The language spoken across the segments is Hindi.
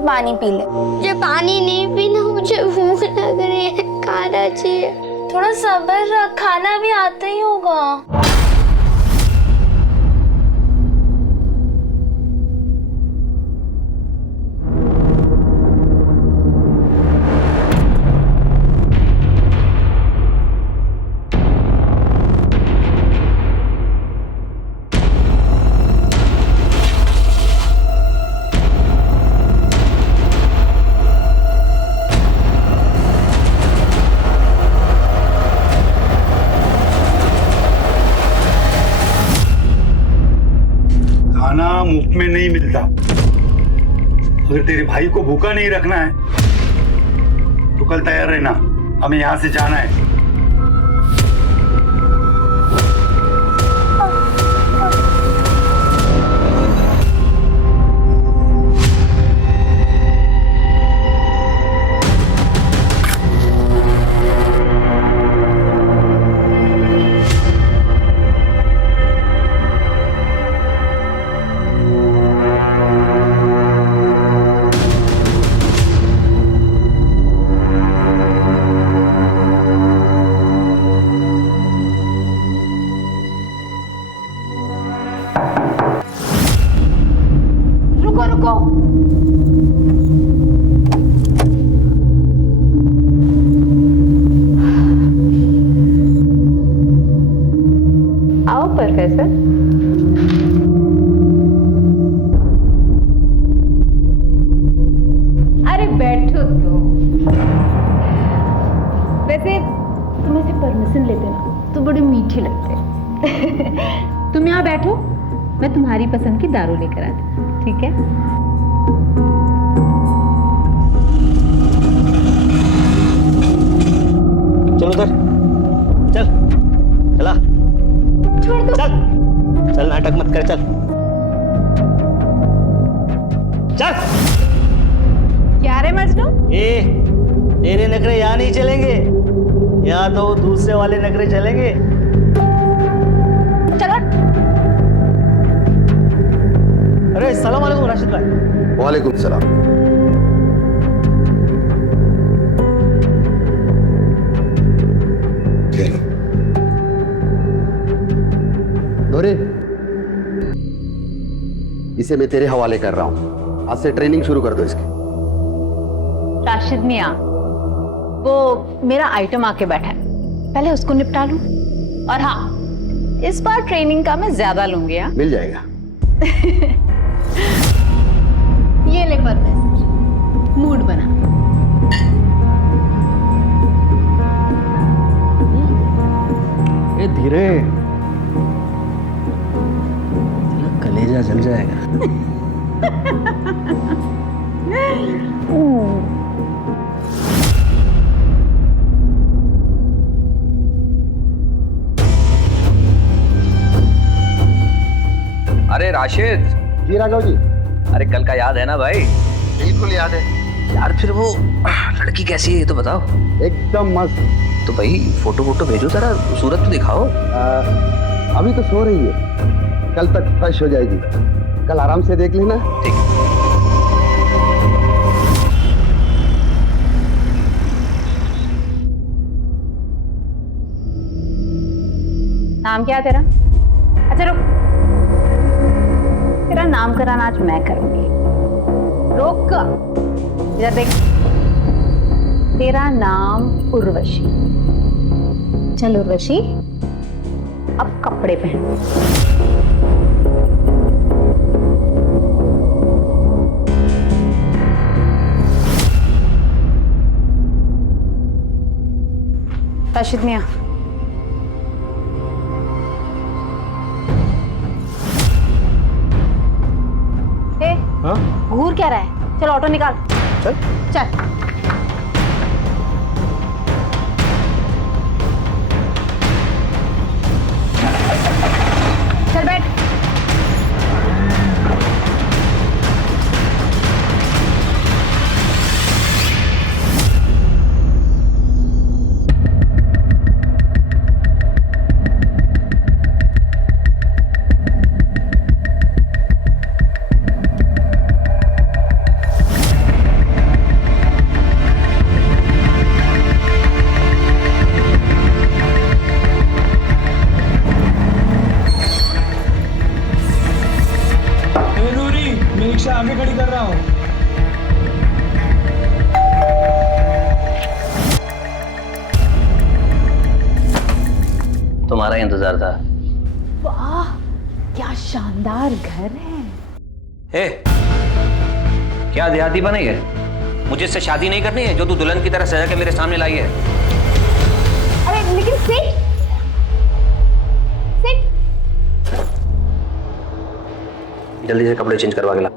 पानी पी ले। मुझे पानी नहीं पीना, मुझे भूख लग रही है, खाना चाहिए। थोड़ा सब्र रख, खाना भी आता ही होगा। खाना मुफ्त में नहीं मिलता। अगर तेरे भाई को भूखा नहीं रखना है तो कल तैयार रहना, हमें यहाँ से जाना है। रुको रुको, आओ प्रोफेसर। अरे बैठो तो। वैसे तुम ऐसे परमिशन लेते ना तो बड़े मीठे लगते। तुम यहाँ बैठो, मैं तुम्हारी पसंद की दारू लेकर आती हूँ, ठीक है? चल उधर, चल चला, छोड़ दो। चल चल, नाटक मत कर, चल चल। क्या रे मजनू? ए, तेरे नखरे यहाँ नहीं चलेंगे, यहाँ तो दूसरे वाले नखरे चलेंगे। चलो। अरे सलाम वालेकुम राशिद भाई। वालेकुम सलाम। नूरे, इसे मैं तेरे हवाले कर रहा हूं। आज से ट्रेनिंग शुरू कर दो इसकी। राशिद मियाँ, वो मेरा आइटम आके बैठा है, पहले उसको निपटा लूं। और हाँ, इस बार ट्रेनिंग का मैं ज्यादा लूंगी। हाँ, मिल जाएगा। ये ले प्रोफेसर, मूड बना। ए धीरे, कलेजा जल जाएगा। अरे राशिद। जी राघव जी। अरे कल का याद है ना भाई? बिल्कुल याद है यार, फिर वो लड़की कैसी है ये तो बताओ। एकदम मस्त। तो भाई फोटो वोटो भेजो, जरा सूरत तो दिखाओ। अभी तो सो रही है, कल तक फ्रेश हो जाएगी, कल आराम से देख लेना। ठीक। नाम क्या है तेरा? अच्छा रुक, तेरा नामकरण आज मैं करूंगी। रुक, इधर देख। तेरा नाम उर्वशी। चल उर्वशी, अब कपड़े पहन। राशिद मियाँ, घूर क्या रहा है? चल ऑटो निकाल। चल चल। चल बैठ। रिक्शा आगे खड़ी कर रहा हूँ। तुम्हारा इंतजार था। वाह, क्या शानदार घर है। ए, क्या देहाती बनी है? मुझे इससे शादी नहीं करनी है जो तू दुल्हन की तरह सजा के मेरे सामने लाई है। अरे लेकिन सेठ जल्दी से कपड़े चेंज करवा के ला।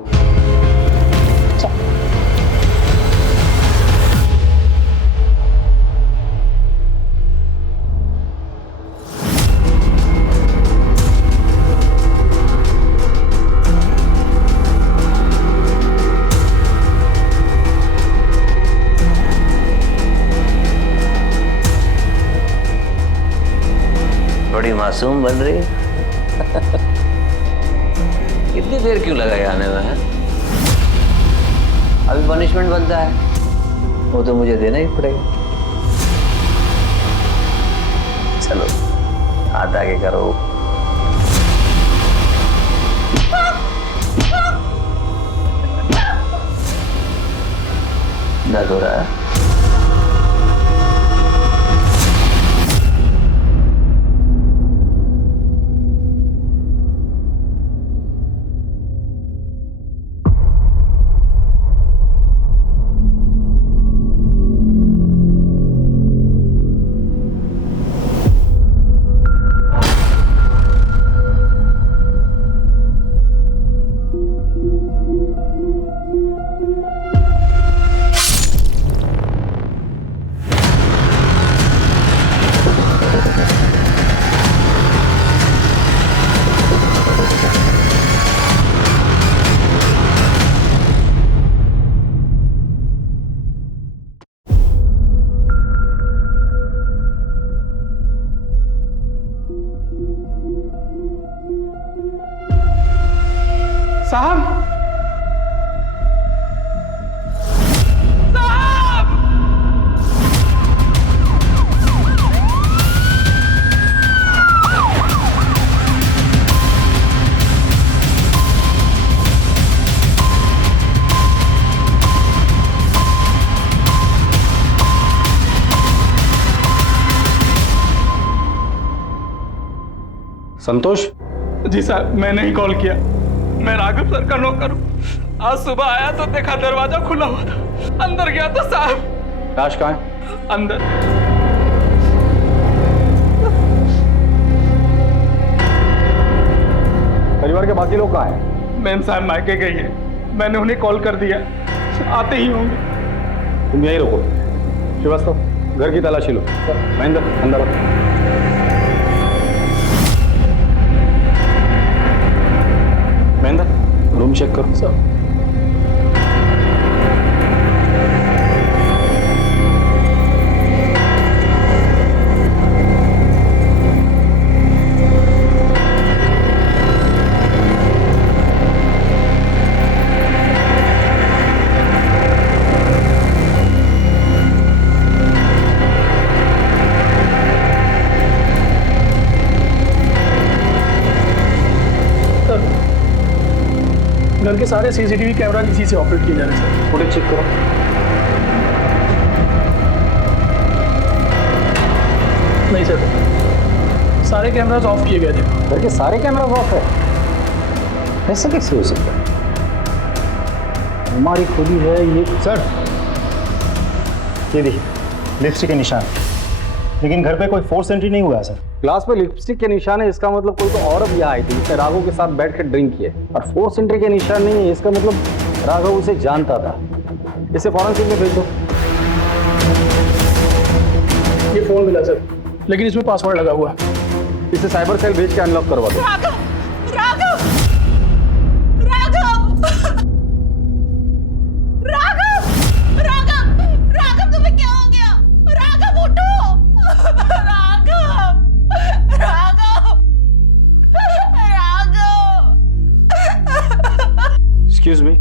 बड़ी मासूम बन रही है। इतनी देर क्यों लगाई आने में है? अभी पनिशमेंट बनता है, वो तो मुझे देना ही पड़ेगा। चलो हाथ आगे करो। दर्द हो रहा है? साहब, संतोष। जी साहब, मैंने ही कॉल किया। मैं राघव सर का नौकर हूँ। आज सुबह आया तो देखा दरवाजा खुला हुआ था, अंदर गया तो साहब। लाश कहाँ है? अंदर। परिवार के बाकी लोग कहाँ हैं? मैम साहब मायके गई है, मैंने उन्हें कॉल कर दिया, आते ही होंगे। तुम यहीं रुको। श्रीवास्तव, घर की तलाशी लो। महेंद्र, अंदर आओ। महेंद्र, रूम चेक करो। सर। घर के सारे सीसीटीवी कैमरा इसी से ऑपरेट किए जा रहे हैं सर। फुटेज चेक करो। नहीं सर, सारे कैमरास ऑफ किए गए थे। घर के सारे कैमरा ऑफ है? ऐसा कैसे हो सकता है? हमारी खुदी है ये। सर, ये देखिए लिपस्टिक के निशान, लेकिन घर पे कोई फोर्स एंट्री नहीं हुआ है सर। ग्लास पे लिपस्टिक के निशान है, इसका मतलब कोई तो औरत यहाँ आई थी, जिसने राघव के साथ बैठ कर ड्रिंक किए। और फोर्स एंट्री के निशान नहीं है, इसका मतलब राघव उसे जानता था। इसे फॉरेंसिक में भेज दो। ये फोन मिला सर, लेकिन इसमें पासवर्ड लगा हुआ है। इसे साइबर सेल भेज के अनलॉक करवा दो। राघव, राघव, राघव, राघव, राघव, राघव, तुम्हें क्या हो गया? राघव उठो, राघव, राघव, राघव। एक्सक्यूज मी,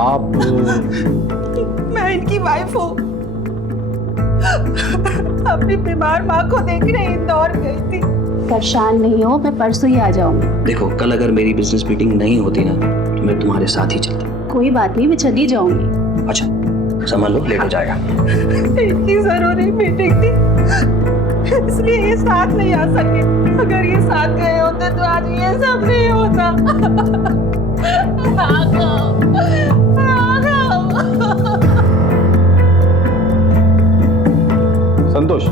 आप? मैं इनकी वाइफ हूँ। अपनी बीमार माँ को देखने इंदौर गई थी। परेशान नहीं हो, मैं परसों ही आ जाऊंगी। देखो कल अगर मेरी बिजनेस मीटिंग नहीं होती ना तो मैं तुम्हारे साथ ही चलता। कोई बात नहीं, मैं चली जाऊंगी। अच्छा संभाल लो, लेट हो जाएगा। इनकी जरूरी मीटिंग थी इसलिए ये साथ नहीं आ सके। अगर ये साथ गए होते तो आज ये सब नहीं होता। राघव, राघव। संतोष,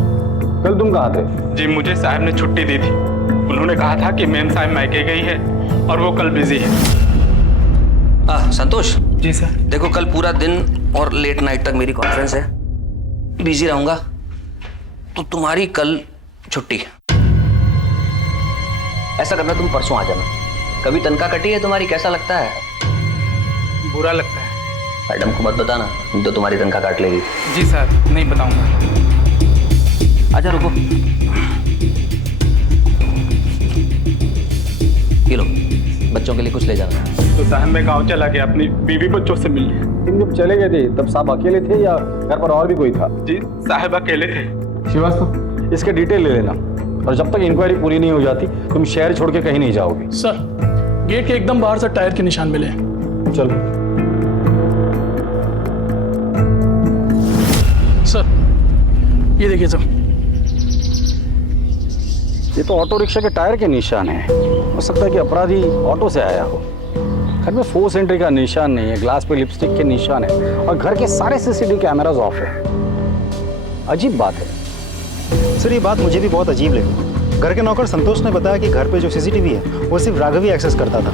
कल तुम कहाँ थे? जी मुझे साहब ने छुट्टी दी थी। उन्होंने कहा था कि मेम साहब मायके गई है और वो कल बिजी है। संतोष जी सर। देखो कल पूरा दिन और लेट नाइट तक मेरी कॉन्फ्रेंस है, बिजी रहूंगा, तो तुम्हारी कल छुट्टी। ऐसा करना तुम परसों आ जाना। कभी तनख्वाह कटी है तुम्हारी, कैसा लगता है? बुरा लगता है। मैडम को मत बताना, तो तुम्हारी तनख्वाह काट लेगी। जी सर, नहीं बताऊंगा। आजा रुको, ये लो बच्चों के लिए कुछ ले जाना। तो साहब मैं गांव चला गया अपनी बीवी बच्चों से मिलने। तुम जब चले गए थे तब साहब अकेले थे या घर पर और भी कोई था? जी साहब अकेले थे। श्रीवास्तव, इसके डिटेल ले लेना, और जब तक इंक्वायरी पूरी नहीं हो जाती तुम शहर छोड़ के कहीं नहीं जाओगे। सर, गेट के एकदम बाहर से टायर के निशान मिले। चलो। सर, ये देखिए सर। ये तो ऑटो रिक्शा के टायर के निशान है। हो सकता है कि अपराधी ऑटो से आया हो। घर में फोर्स एंट्री का निशान नहीं है, ग्लास पे लिपस्टिक के निशान है, और घर के सारे सीसीटीवी कैमरास ऑफ है। अजीब बात है। सर ये बात मुझे भी बहुत अजीब लगी। घर के नौकर संतोष ने बताया कि घर पे जो सीसीटीवी है वो सिर्फ राघव ही एक्सेस करता था।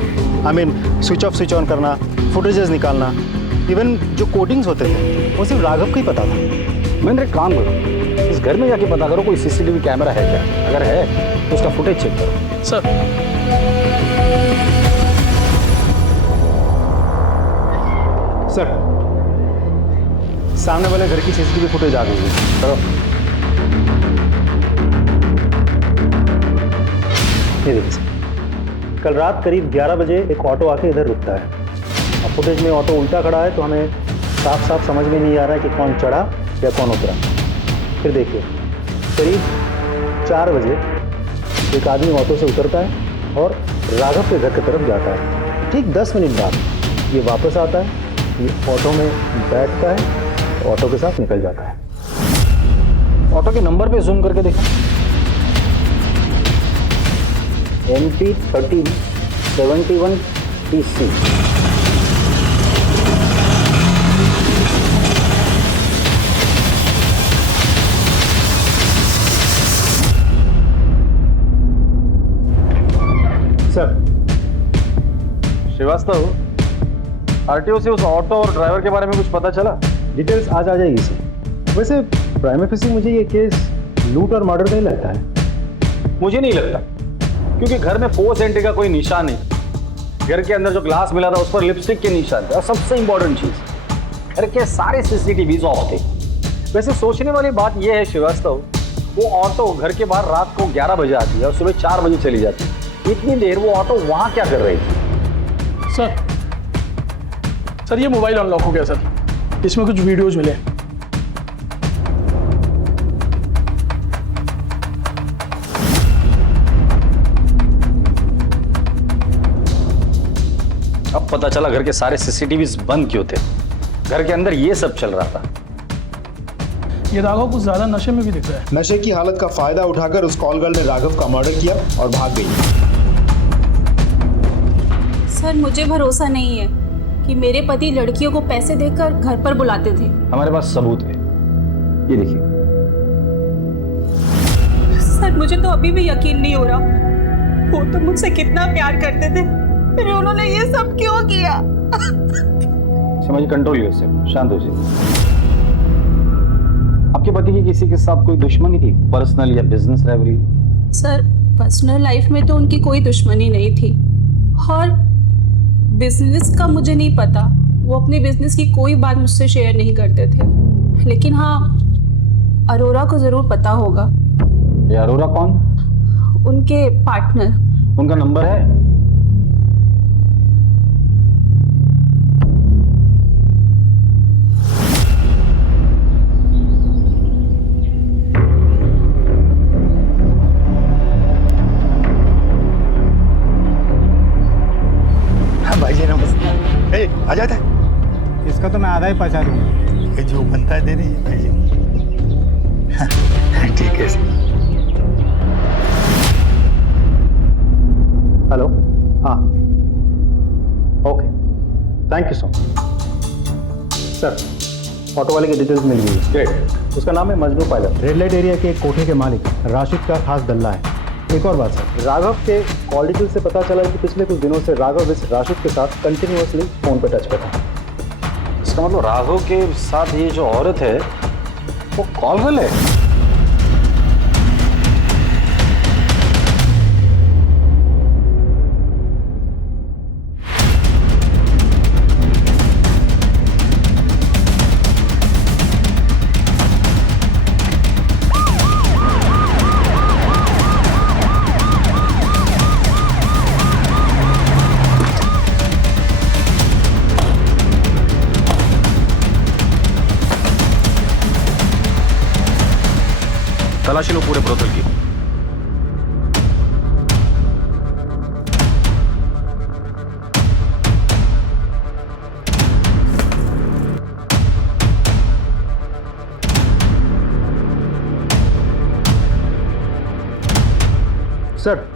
I mean switch off switch on करना, फुटेजेस निकालना, इवन जो कोडिंग्स होते थे वो सिर्फ राघव को ही पता था। महेंद्र एक काम करो, इस घर में जाके पता करो कोई सीसीटीवी कैमरा है क्या। अगर है तो उसका फुटेज चेक करो। सर, सर सामने वाले घर की सीसीटीवी फुटेज आ गई है। चलो ये देखिए सर, कल रात करीब 11 बजे एक ऑटो आके इधर रुकता है। अब फुटेज में ऑटो उल्टा खड़ा है तो हमें साफ साफ समझ में नहीं आ रहा है कि कौन चढ़ा या कौन उतरा। फिर देखिए करीब 4 बजे एक आदमी ऑटो से उतरता है और राघव के घर की तरफ जाता है। ठीक 10 मिनट बाद ये वापस आता है, ये ऑटो में बैठता है, ऑटो के साथ निकल जाता है। ऑटो के नंबर पे जूम करके देखा। MP1371TC। सर श्रीवास्तव, आरटीओ से उस ऑटो और ड्राइवर के बारे में कुछ पता चला? डिटेल्स आज आ जाएगी सर। वैसे प्राइम ऑफिस मुझे ये केस लूट और मर्डर का ही लगता है। मुझे नहीं लगता, क्योंकि घर में फोर्स एंट्री का कोई निशान नहीं। घर के अंदर जो ग्लास मिला था उस पर लिपस्टिक के निशान थे, और सबसे इंपॉर्टेंट चीज, घर के सारे सीसीटीवी ऑफ थे। वैसे सोचने वाली बात यह है श्रीवास्तव, वो ऑटो घर के बाहर रात को 11 बजे आती है और सुबह 4 बजे चली जाती है। इतनी देर वो ऑटो वहां क्या कर रही थी? सर ये मोबाइल अनलॉक हो गया सर, इसमें कुछ वीडियोज मिले। अब पता चला घर के सारे सीसीटीवी बंद क्यों थे। घर के अंदर ये सब चल रहा था। ये राघव कुछ ज्यादा नशे में भी दिख रहा है। नशे की हालत का फायदा उठाकर उस कॉल गर्ल ने राघव का मर्डर किया और भाग गई। सर मुझे भरोसा नहीं है कि मेरे पति लड़कियों को पैसे देकर घर पर बुलाते थे। हमारे पास सबूत है, ये देखिए। सर मुझे तो अभी भी यकीन नहीं हो रहा, वो तो मुझसे कितना प्यार करते थे, फिर उन्होंने ये सब क्यों किया? समझ, कंट्रोल योरसेल्फ, शांत हो जाइए। आपके पति की किसी के साथ कोई दुश्मनी थी, पर्सनल या business rivalry? Sir personal life में तो उनकी कोई दुश्मनी नहीं थी, और बिजनेस का मुझे नहीं पता। वो अपने बिजनेस की कोई बात मुझसे शेयर नहीं करते थे, लेकिन हाँ अरोरा को जरूर पता होगा। ये अरोरा कौन? उनके पार्टनर। उनका नंबर है? आ जाता है। इसका तो मैं आधा ही पचा दूंगा। ये जो बनता है दे दीजिए भाई जी। ठीक है सर। हेलो, हाँ, okay, thank you so much. Sir, auto वाले की डिटेल्स मिल गई है। ग्रेट। उसका नाम है Majnu pilot, red light area के एक कोठे के मालिक राशिद का खास दल्ला है। एक और बात सर, राघव के कॉल डिटेल से पता चला है कि पिछले कुछ दिनों से राघव इस राशिद के साथ कंटिन्यूअसली फोन पे टच पर था। इसका मतलब राघव के साथ ये जो औरत है वो कॉल गर्ल है। तलाशी लो पूरे ब्रोथल की। सर,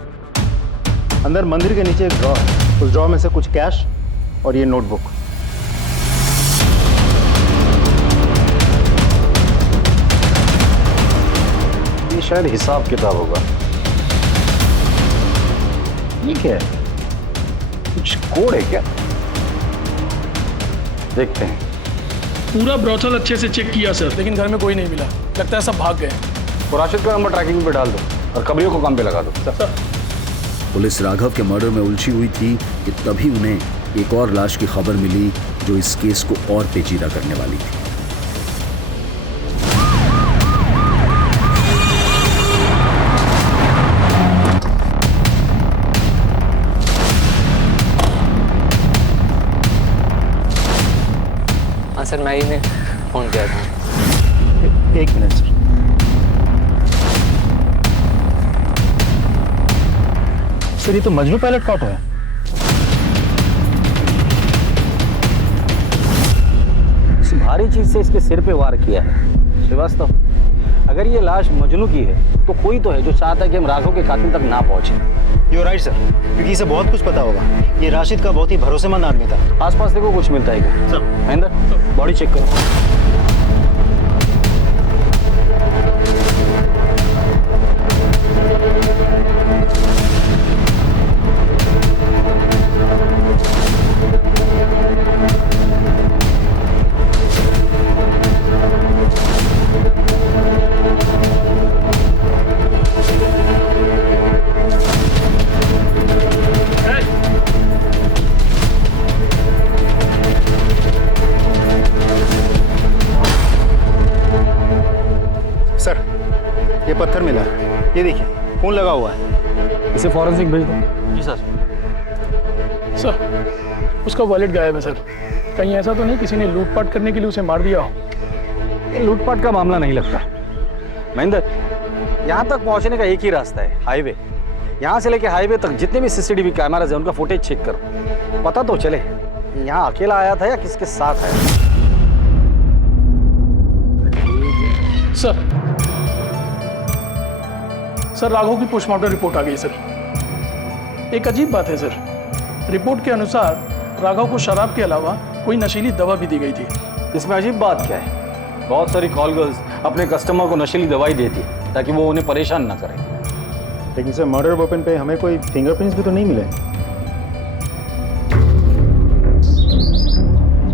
अंदर मंदिर के नीचे एक ड्रॉ है, उस ड्रॉ में से कुछ कैश और ये नोटबुक। ये शायद हिसाब किताब होगा। ये क्या है? कुछ कोड है क्या? देखते हैं। पूरा ब्रोथल अच्छे से चेक किया सर, लेकिन घर में कोई नहीं मिला। लगता है सब भाग गए। तो राशिद का नंबर ट्रैकिंग पे डाल दो और कमरियों को काम पे लगा दो। सर, पुलिस राघव के मर्डर में उलझी हुई थी कि तभी उन्हें एक और लाश की खबर मिली जो इस केस को और पेचीदा करने वाली थी। हाँ सर, मैं ही फोन किया था। एक मिनट सर। सर, ये तो मजनू पायलट का ऑटो है। किसी भारी चीज से इसके सिर पे वार किया है। श्रीवास्तव, अगर ये लाश मजनू की है तो कोई तो है जो चाहता है कि हम राघव के कातिल तक ना पहुंचे। यू राइट सर, क्योंकि इसे बहुत कुछ पता होगा। ये राशिद का बहुत ही भरोसेमंद आदमी था। आसपास देखो कुछ मिलता है क्या? सर, महेंद्र, बॉडी चेक करो। सर, ये पत्थर मिला। ये देखिए, खून लगा हुआ है। इसे फॉरेंसिक भेज दो। जी सर। सर, उसका वॉलेट गायब है सर। कहीं ऐसा तो नहीं किसी ने लूटपाट करने के लिए उसे मार दिया हो? ये लूटपाट का मामला नहीं लगता। महेंद्र, यहाँ तक पहुँचने का एक ही रास्ता है, हाईवे। यहाँ से लेके हाईवे तक जितने भी सीसीटीवी कैमराज हैं उनका फुटेज चेक करो, पता तो चले यहाँ अकेला आया था या किसके साथ आया। सर, राघव की पोस्टमार्टम रिपोर्ट आ गई सर। एक अजीब बात है सर, रिपोर्ट के अनुसार राघव को शराब के अलावा कोई नशीली दवा भी दी गई थी। इसमें अजीब बात क्या है? बहुत सारी कॉल गर्ल्स अपने कस्टमर को नशीली दवाई देती ताकि वो उन्हें परेशान ना करें। लेकिन सर, मर्डर वेपन पे हमें कोई फिंगरप्रिंट्स भी तो नहीं मिले।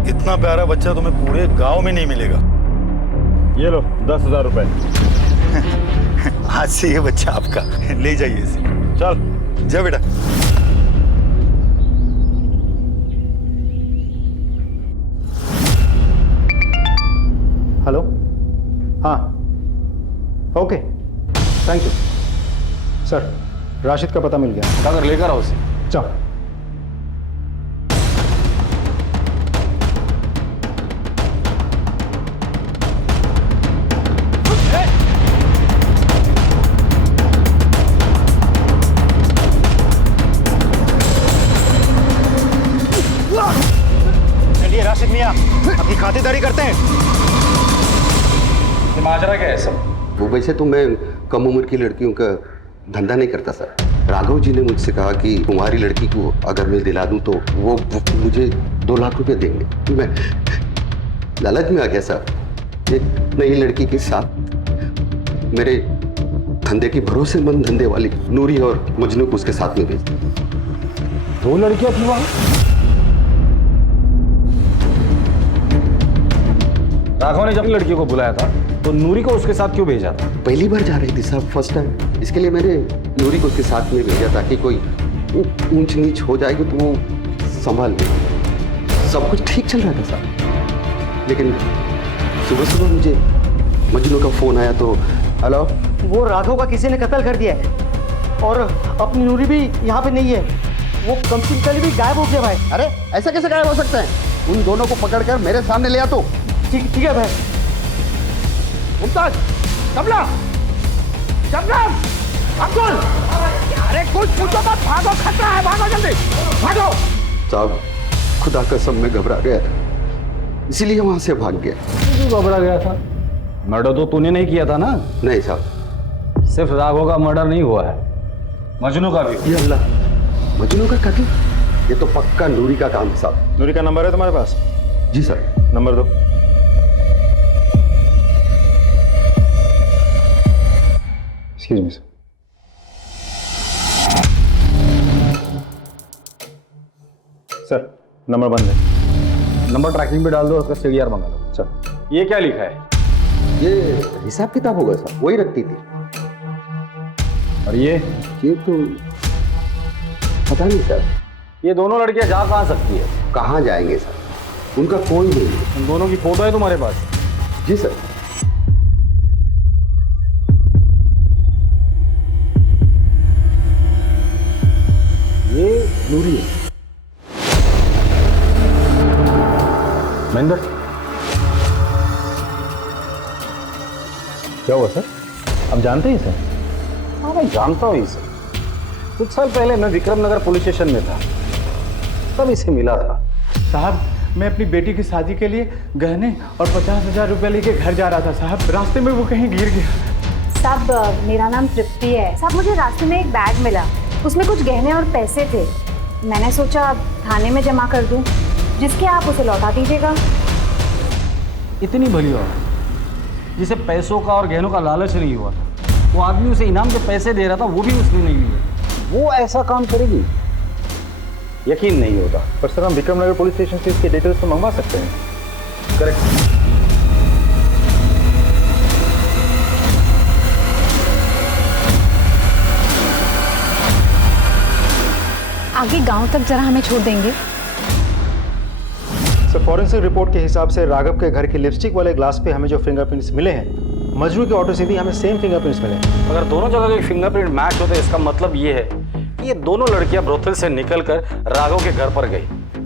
इतना प्यारा बच्चा तुम्हें पूरे गांव में नहीं मिलेगा। ये लो 10,000 रुपए। आज से ये बच्चा आपका, ले जाइए इसे। चल जा बेटा। हेलो, हाँ, okay, thank you sir. Rashid का पता मिल गया। अगर लेकर आओ उसे। चल। आपकी खातिरदारी करते हैं। ये माजरा क्या है सब? वो वैसे तो मैं कम उम्र की लड़कियों का धंधा नहीं करता सर। राघव जी ने मुझसे कहा कि तुम्हारी लड़की को अगर मैं दिला दूं तो वो मुझे 2 लाख रुपए देंगे। मैं लालच में आ गया सर। एक नई लड़की के साथ मेरे धंधे की भरोसेमंद धंधे वाली नूरी और मजनू को उसके साथ में भेज दी। 2 लड़कियां थी वहां? राघव ने जब लड़कियों को बुलाया था तो नूरी को उसके साथ क्यों भेजा था? पहली बार जा रही थी साहब, फर्स्ट टाइम। इसके लिए मैंने नूरी को उसके साथ में भेजा ताकि कोई ऊंच नीच हो जाएगी तो वो संभाल ले। सब कुछ ठीक चल रहा था साहब, लेकिन सुबह सुबह मुझे मजनू का फोन आया तो हेलो, वो राघव का किसी ने कत्ल कर दिया है और अपनी नूरी भी यहाँ पे नहीं है। वो कंप्लीटली भी गायब हो गया भाई। अरे ऐसा कैसे गायब हो सकता है? उन दोनों को पकड़कर मेरे सामने ले आ तो। ठीक है भाई। मुमताज, कमला, जबरान, अब्दुल, अरे कुछ पूछो मत, भागो, खतरा है, भागो जल्दी, भागो। साहब खुदा कसम में घबरा गया था, इसीलिए वहां से भाग गया। क्यों घबरा गया था? मर्डर तो तूने नहीं किया था ना? नहीं साहब। सिर्फ राघव का मर्डर नहीं हुआ है, मजनू का भी। ये अल्लाह, मजनू का कत्ल? ये तो पक्का नूरी का काम है साहब। नूरी का नंबर है तुम्हारे पास? जी सर। नंबर दो। एक्सक्यूज मी सर, नंबर बंद है। नंबर ट्रैकिंग पे डाल दो, उसका सीडीआर मंगा लो। सर ये क्या लिखा है? ये हिसाब किताब होगा सर, वही रखती थी। और ये तो पता नहीं सर। ये दोनों लड़कियां जा कहाँ सकती है? कहाँ जाएंगे सर, उनका कोई नहीं। उन दोनों की फोटो है तुम्हारे पास? जी सर। ये नूरी है। महेंद्र क्या हुआ सर? आप जानते हैं सर? हाँ मैं जानता हूँ इसे। कुछ साल पहले मैं विक्रमनगर पुलिस स्टेशन में था, तब इसे मिला था। साहब मैं अपनी बेटी की शादी के लिए गहने और 50,000 रुपए लेके घर जा रहा था साहब, रास्ते में वो कहीं गिर गया। साहब मेरा नाम तृप्ति है। साहब मुझे रास्ते में एक बैग मिला, उसमें कुछ गहने और पैसे थे। मैंने सोचा थाने में जमा कर दूं, जिसके आप उसे लौटा दीजिएगा। इतनी भली औरत जिसे पैसों का और गहनों का लालच नहीं हुआ था, वो आदमी उसे इनाम के पैसे दे रहा था, वो भी उसने नहीं लिए। वो ऐसा काम करेगी? यकीन नहीं होता। पर सर हम विक्रमनगर पुलिस स्टेशन से इसके डिटेल्स तो मंगवा सकते हैं। करेक्ट। आगे गांव तक जरा हमें छोड़ देंगे? सर फॉरेंसिक रिपोर्ट के हिसाब से राघव के घर के लिपस्टिक वाले ग्लास पे हमें जो फिंगरप्रिंट्स मिले हैं, मजनू के ऑटो से भी हमें सेम फिंगरप्रिंट्स मिले हैं। अगर दोनों जगह के फिंगरप्रिंट मैच होते, इसका मतलब ये है कि ये दोनों लड़कियां ब्रोथल से निकलकर राघव के घर पर गई,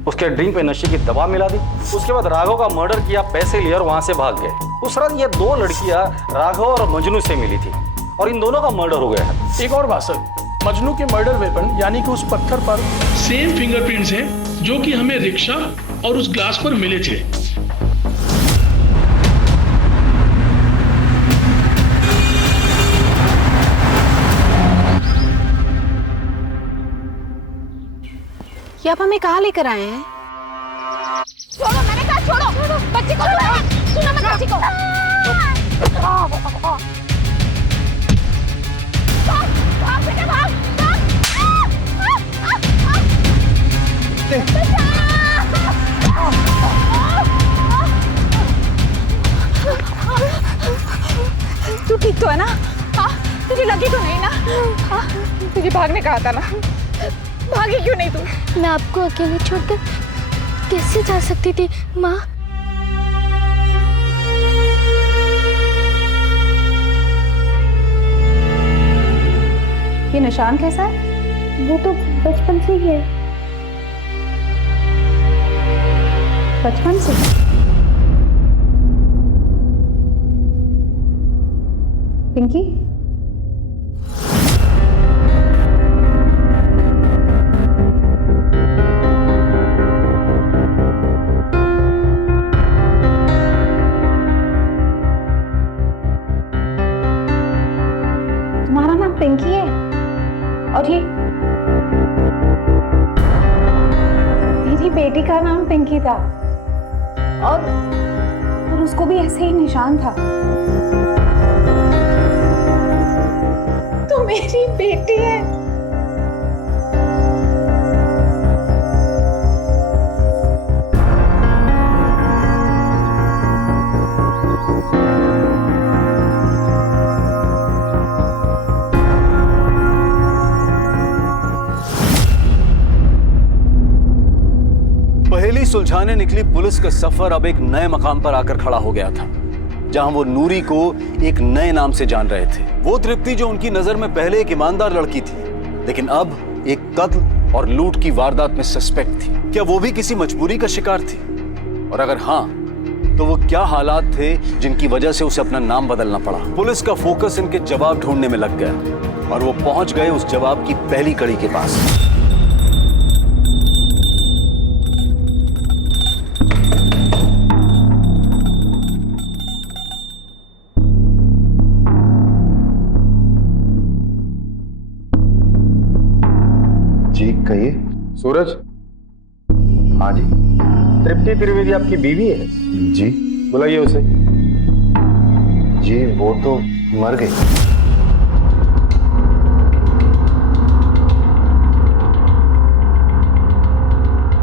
उसके ड्रिंक पे नशे की दवा मिला दी, उसके बाद राघव का मर्डर किया, पैसे लिए और वहां से भाग गए। उस रात ये 2 लड़कियां राघव और मजनू से मिली थी और इन दोनों का मर्डर हो गया है। एक और बात सर, मजनू के मर्डर वेपन यानी कि उस पत्थर पर सेम फिंगरप्रिंट्स हैं जो कि हमें रिक्शा और उस ग्लास पर मिले थे। ये आप हमें कहाँ लेकर आए हैं? छोड़ो, मैंने कहा छोड़ो, बच्ची को सुनो मत बच्ची को। भाग बेटा भाग। तू ठीक तो है ना? हाँ, तुझे लगी तो नहीं ना? हाँ, तुझे भागने कहा था ना, भागी क्यों नहीं तू? मैं आपको अकेले छोड़कर कैसे जा सकती थी माँ? ये निशान कैसा है? वो तो बचपन से ही है। बचपन से? पिंकी, और ये मेरी बेटी का नाम पिंकी था और उसको भी ऐसे ही निशान था। तो मेरी बेटी है। पहेली सुलझाने निकली पुलिस का सफर अब एक नए मकाम पर आकर खड़ा हो गया था, जहां वो नूरी को एक नए नाम से जान रहे थे। वो तृप्ति जो उनकी नजर में पहले एक ईमानदार लड़की थी, लेकिन अब एक कत्ल और लूट की वारदात में सस्पेक्ट थी। क्या वो भी किसी मजबूरी का शिकार थी? और अगर हाँ, तो वो क्या हालात थे जिनकी वजह से उसे अपना नाम बदलना पड़ा? पुलिस का फोकस इनके जवाब ढूंढने में लग गया और वो पहुंच गए उस जवाब की पहली कड़ी के पास। जी कहिए। सूरज। हाँ जी। तृप्ति त्रिवेदी आपकी बीवी है? जी। बुलाइए उसे। जी वो तो मर गई।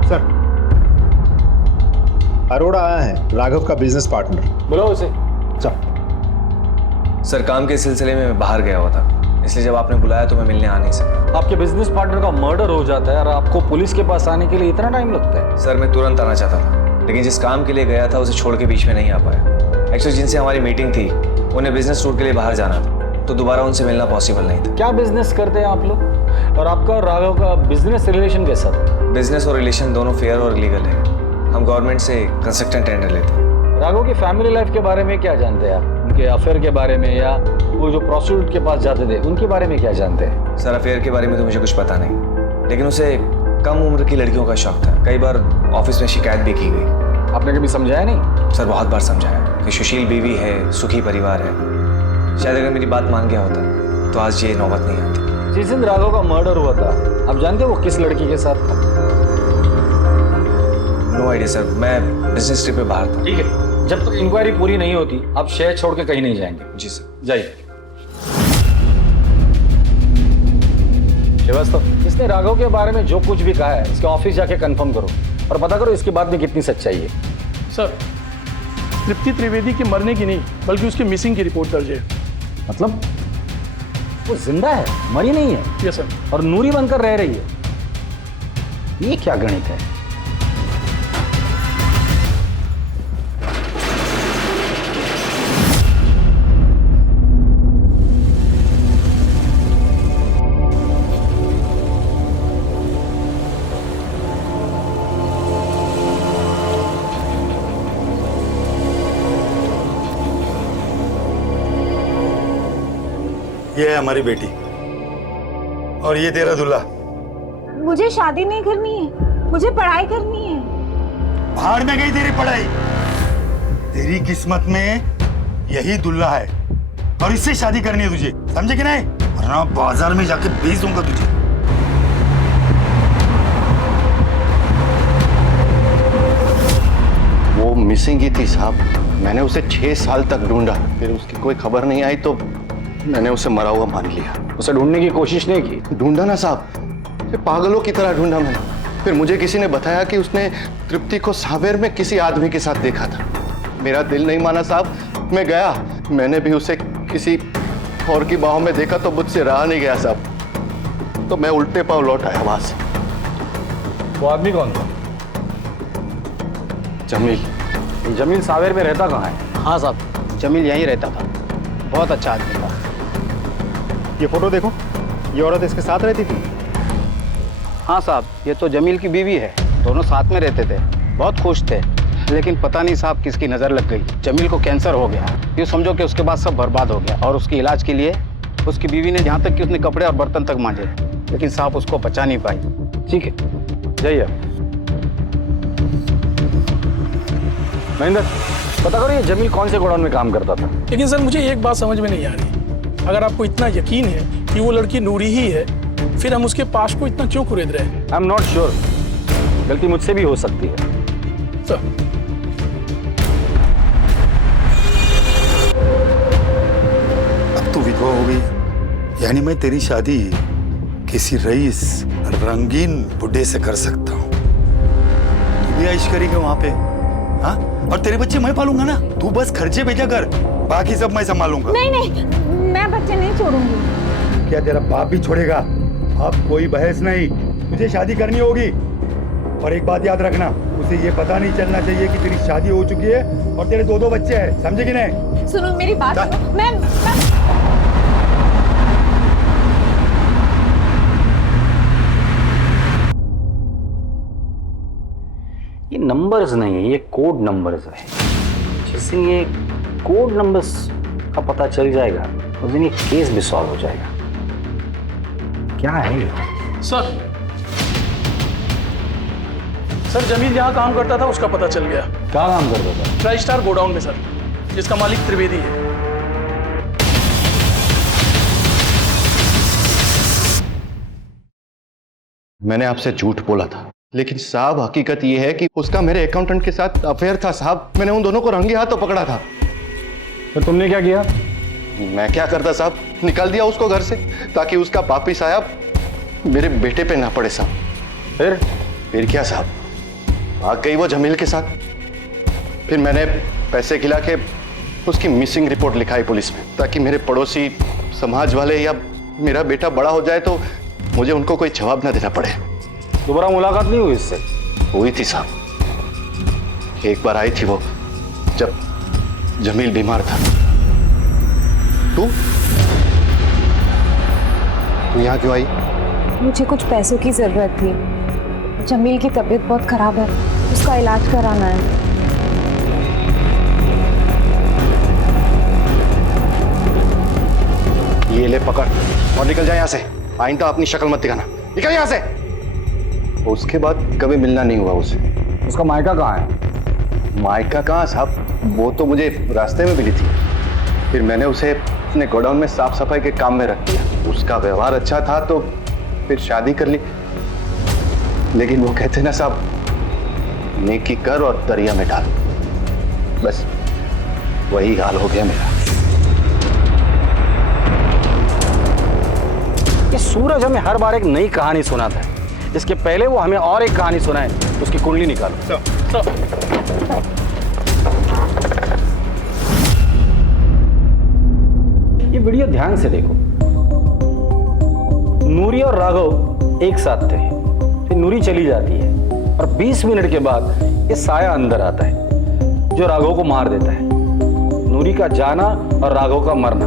सर, अरोड़ा आया है, राघव का बिजनेस पार्टनर। बुलाओ उसे। सर काम के सिलसिले में मैं बाहर गया हुआ था, इसलिए जब आपने बुलाया तो मैं मिलने आ नहीं सका। आपके बिजनेस पार्टनर का मर्डर हो जाता है और आपको पुलिस के पास आने के लिए इतना टाइम लगता है? सर मैं तुरंत आना चाहता था, लेकिन जिस काम के लिए गया था उसे छोड़ के बीच में नहीं आ पाया। एक्चुअली जिनसे हमारी मीटिंग थी उन्हें बिजनेस टूर के लिए बाहर जाना था, तो दोबारा उनसे मिलना पॉसिबल नहीं था। क्या बिजनेस करते हैं आप लोग? और आपका और राघव का बिजनेस रिलेशन कैसा था? बिजनेस और रिलेशन दोनों फेयर और लीगल है। हम गवर्नमेंट से कंस्ट्रक्शन टेंडर लेते हैं। राघव की फैमिली लाइफ के बारे में क्या जानते हैं आप? उनके अफेयर के बारे में, या वो जो प्रोस्टिट्यूट के पास जाते थे उनके बारे में क्या जानते हैं? सर अफेयर के बारे में तो मुझे कुछ पता नहीं, लेकिन उसे कम उम्र की लड़कियों का शौक था। कई बार ऑफिस में शिकायत भी की गई। आपने कभी समझाया नहीं? सर बहुत बार समझाया कि सुशील बीवी है, सुखी परिवार है। शायद अगर मेरी बात मान गया होता तो आज ये नौबत नहीं आती। जिस दिन राघव का मर्डर हुआ था, आप जानते हो वो किस लड़की के साथ था? नो आइडिया सर, मैं बिजनेस ट्रिप पे बाहर था। ठीक है, जब तक इंक्वायरी पूरी नहीं होती आप शहर छोड़ के कहीं नहीं जाएंगे। जी सर। जाइए। श्रीवास्तव, इसने राघव के बारे में जो कुछ भी कहा है इसके ऑफिस जाके कंफर्म करो और पता करो इसकी बात में कितनी सच्चाई है। सर, तृप्ति त्रिवेदी के मरने की नहीं बल्कि उसके मिसिंग की रिपोर्ट दर्ज है। मतलब वो जिंदा है, मरी नहीं है? Yes sir. और नूरी बनकर रह रही है? ये क्या गणित है? ये है हमारी बेटी और ये तेरा दूल्हा। मुझे शादी नहीं करनी है, मुझे पढ़ाई करनी है। भाड़ में गई तेरी पढ़ाई। तेरी किस्मत में यही दूल्हा है और इससे शादी करनी है तुझे, समझे कि नहीं? वरना बाजार में जाके बेच दूंगा तुझे। वो मिसिंग ही थी साहब। मैंने उसे 6 साल तक ढूंढा, फिर उसकी कोई खबर नहीं आई तो मैंने उसे मरा हुआ मान लिया। उसे ढूंढने की कोशिश नहीं की? ढूंढा ना साहब, पागलों की तरह ढूंढा मैंने। फिर मुझे किसी ने बताया कि उसने तृप्ति को सावेर में किसी आदमी के साथ देखा था। मेरा दिल नहीं माना साहब, मैं गया, मैंने भी उसे किसी और की बाहों में देखा तो मुझसे रहा नहीं गया साहब। तो मैं उल्टे पांव लौट आया वहां से। वो आदमी कौन था? जमील। जमील सावेर में रहता कहाँ है? हाँ साहब, जमील यहीं रहता था, बहुत अच्छा आदमी था। ये फोटो देखो, ये औरत इसके साथ रहती थी। हाँ साहब, ये तो जमील की बीवी है, दोनों साथ में रहते थे, बहुत खुश थे। लेकिन पता नहीं साहब किसकी नज़र लग गई, जमील को कैंसर हो गया। यूँ समझो कि उसके बाद सब बर्बाद हो गया और उसके इलाज के लिए उसकी बीवी ने यहाँ तक कि उसने कपड़े और बर्तन तक मांजे, लेकिन साहब उसको बचा नहीं पाई। ठीक है, जाइए। महेंद्र, पता करो ये जमील कौन से गोडाउन में काम करता था? लेकिन सर मुझे एक बात समझ में नहीं आ रही, अगर आपको इतना यकीन है कि वो लड़की नूरी ही है फिर हम उसके पास को इतना क्यों कुरेद रहे हैं? आई एम नॉट श्योर, गलती मुझसे भी हो सकती है। सर, अब तू विधवा हो गई, यानी मैं तेरी शादी किसी रईस रंगीन बुड्ढे से कर सकता हूँ। तू भी ऐश करेंगे वहां पे, हाँ? और तेरे बच्चे मैं पालूंगा ना, तू बस खर्चे भेजा कर, बाकी सब मैं संभालूंगा। नहीं नहीं, मैं बच्चे नहीं छोड़ूंगी। क्या तेरा बाप भी छोड़ेगा? अब कोई बहस नहीं, तुझे शादी करनी होगी। और एक बात याद रखना, उसे ये पता नहीं चलना चाहिए कि तेरी शादी हो चुकी है और तेरे 2-2 बच्चे हैं, समझे कि नहीं? सुनो मेरी बात, मैं ये नंबर्स नहीं है, ये कोड नंबर्स है। जिस दिन ये कोड नंबर्स का पता चल जाएगा उस दिन ये केस भी सॉल्व हो जाएगा। क्या है ये? सर जमील जहाँ काम करता था उसका पता चल गया। क्या काम करता था? ट्राई स्टार गोडाउन में सर, जिसका मालिक त्रिवेदी है। मैंने आपसे झूठ बोला था, लेकिन साहब हकीकत यह है कि उसका मेरे अकाउंटेंट के साथ अफेयर था साहब। मैंने उन दोनों को रंगे हाथों पकड़ा था। तो तुमने क्या किया? मैं क्या करता साहब, निकाल दिया उसको घर से ताकि उसका पापी साहब मेरे बेटे पे ना पड़े साहब। फिर क्या साहब, भाग गई वो जमील के साथ। फिर मैंने पैसे खिला के उसकी मिसिंग रिपोर्ट लिखाई पुलिस में, ताकि मेरे पड़ोसी, समाज वाले या मेरा बेटा बड़ा हो जाए तो मुझे उनको कोई जवाब ना देना पड़े। दोबारा मुलाकात नहीं हुई इससे? हुई थी साहब, एक बार आई थी वो जब जमील बीमार था। तू यहाँ क्यों आई? मुझे कुछ पैसों की जरूरत थी। जमील की तबीयत बहुत खराब है, उसका इलाज कराना है। ये ले पकड़ और निकल जाए यहाँ से। आइंदा अपनी शक्ल मत दिखाना, निकल यहाँ से। उसके बाद कभी मिलना नहीं हुआ उससे। उसका मायका कहाँ है? मायका कहाँ साहब, वो तो मुझे रास्ते में मिली थी। फिर मैंने उसे अपने गोडाउन में साफ सफाई के काम में रख दिया। उसका व्यवहार अच्छा था तो फिर शादी कर ली। लेकिन वो कहते ना साहब, नेकी कर और दरिया में डाल। बस वही हाल हो गया मेरा। ये सूरज हमें हर बार एक नई कहानी सुनाता है। इसके पहले वो हमें और एक कहानी सुनाए, उसकी कुंडली निकालो। ये वीडियो ध्यान से देखो। नूरी और राघव एक साथ थे, फिर नूरी चली जाती है और 20 मिनट के बाद ये साया अंदर आता है जो राघव को मार देता है। नूरी का जाना और राघव का मरना,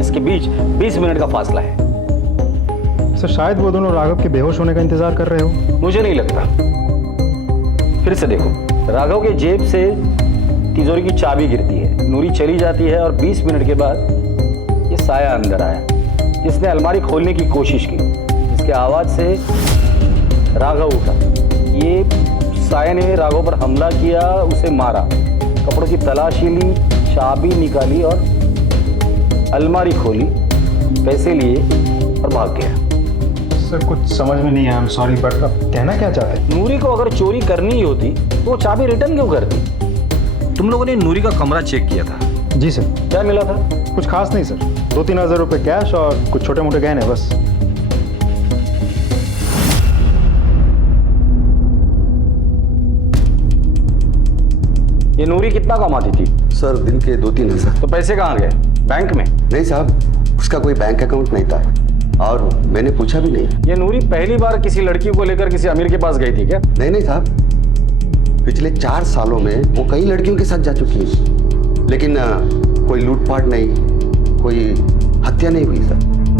इसके बीच 20 मिनट का फासला है। सर शायद वो दोनों राघव के बेहोश होने का इंतजार कर रहे हो। मुझे नहीं लगता। फिर से देखो, राघव के जेब से तिजोरी की चाबी गिरती है, नूरी चली जाती है और 20 मिनट के बाद ये साया अंदर आया जिसने अलमारी खोलने की कोशिश की। इसके आवाज से राघव उठा। ये साया ने राघव पर हमला किया, उसे मारा, कपड़ों की तलाशी ली, चाबी निकाली और अलमारी खोली, पैसे लिए और भाग गया। सर कुछ समझ में नहीं आया, आई एम सॉरी, बट आप कहना क्या चाहते हैं? नूरी को अगर चोरी करनी ही होती तो वो चाबी रिटर्न क्यों करती? तुम लोगों ने नूरी का कमरा चेक किया था? जी सर। क्या मिला था? कुछ खास नहीं सर, 2-3 हज़ार रुपये कैश और कुछ छोटे मोटे गहने बस। ये नूरी कितना कमाती थी? सर दिन के 2-3 हज़ार। तो पैसे कहाँ गए? बैंक में? नहीं साहब, उसका कोई बैंक अकाउंट नहीं था और मैंने पूछा भी नहीं। ये नूरी पहली बार किसी लड़की को लेकर किसी अमीर के पास गई थी क्या? नहीं साहब, पिछले 4 सालों में वो कई लड़कियों के साथ जा चुकी है, लेकिन कोई लूटपाट नहीं, कोई हत्या नहीं हुई सर।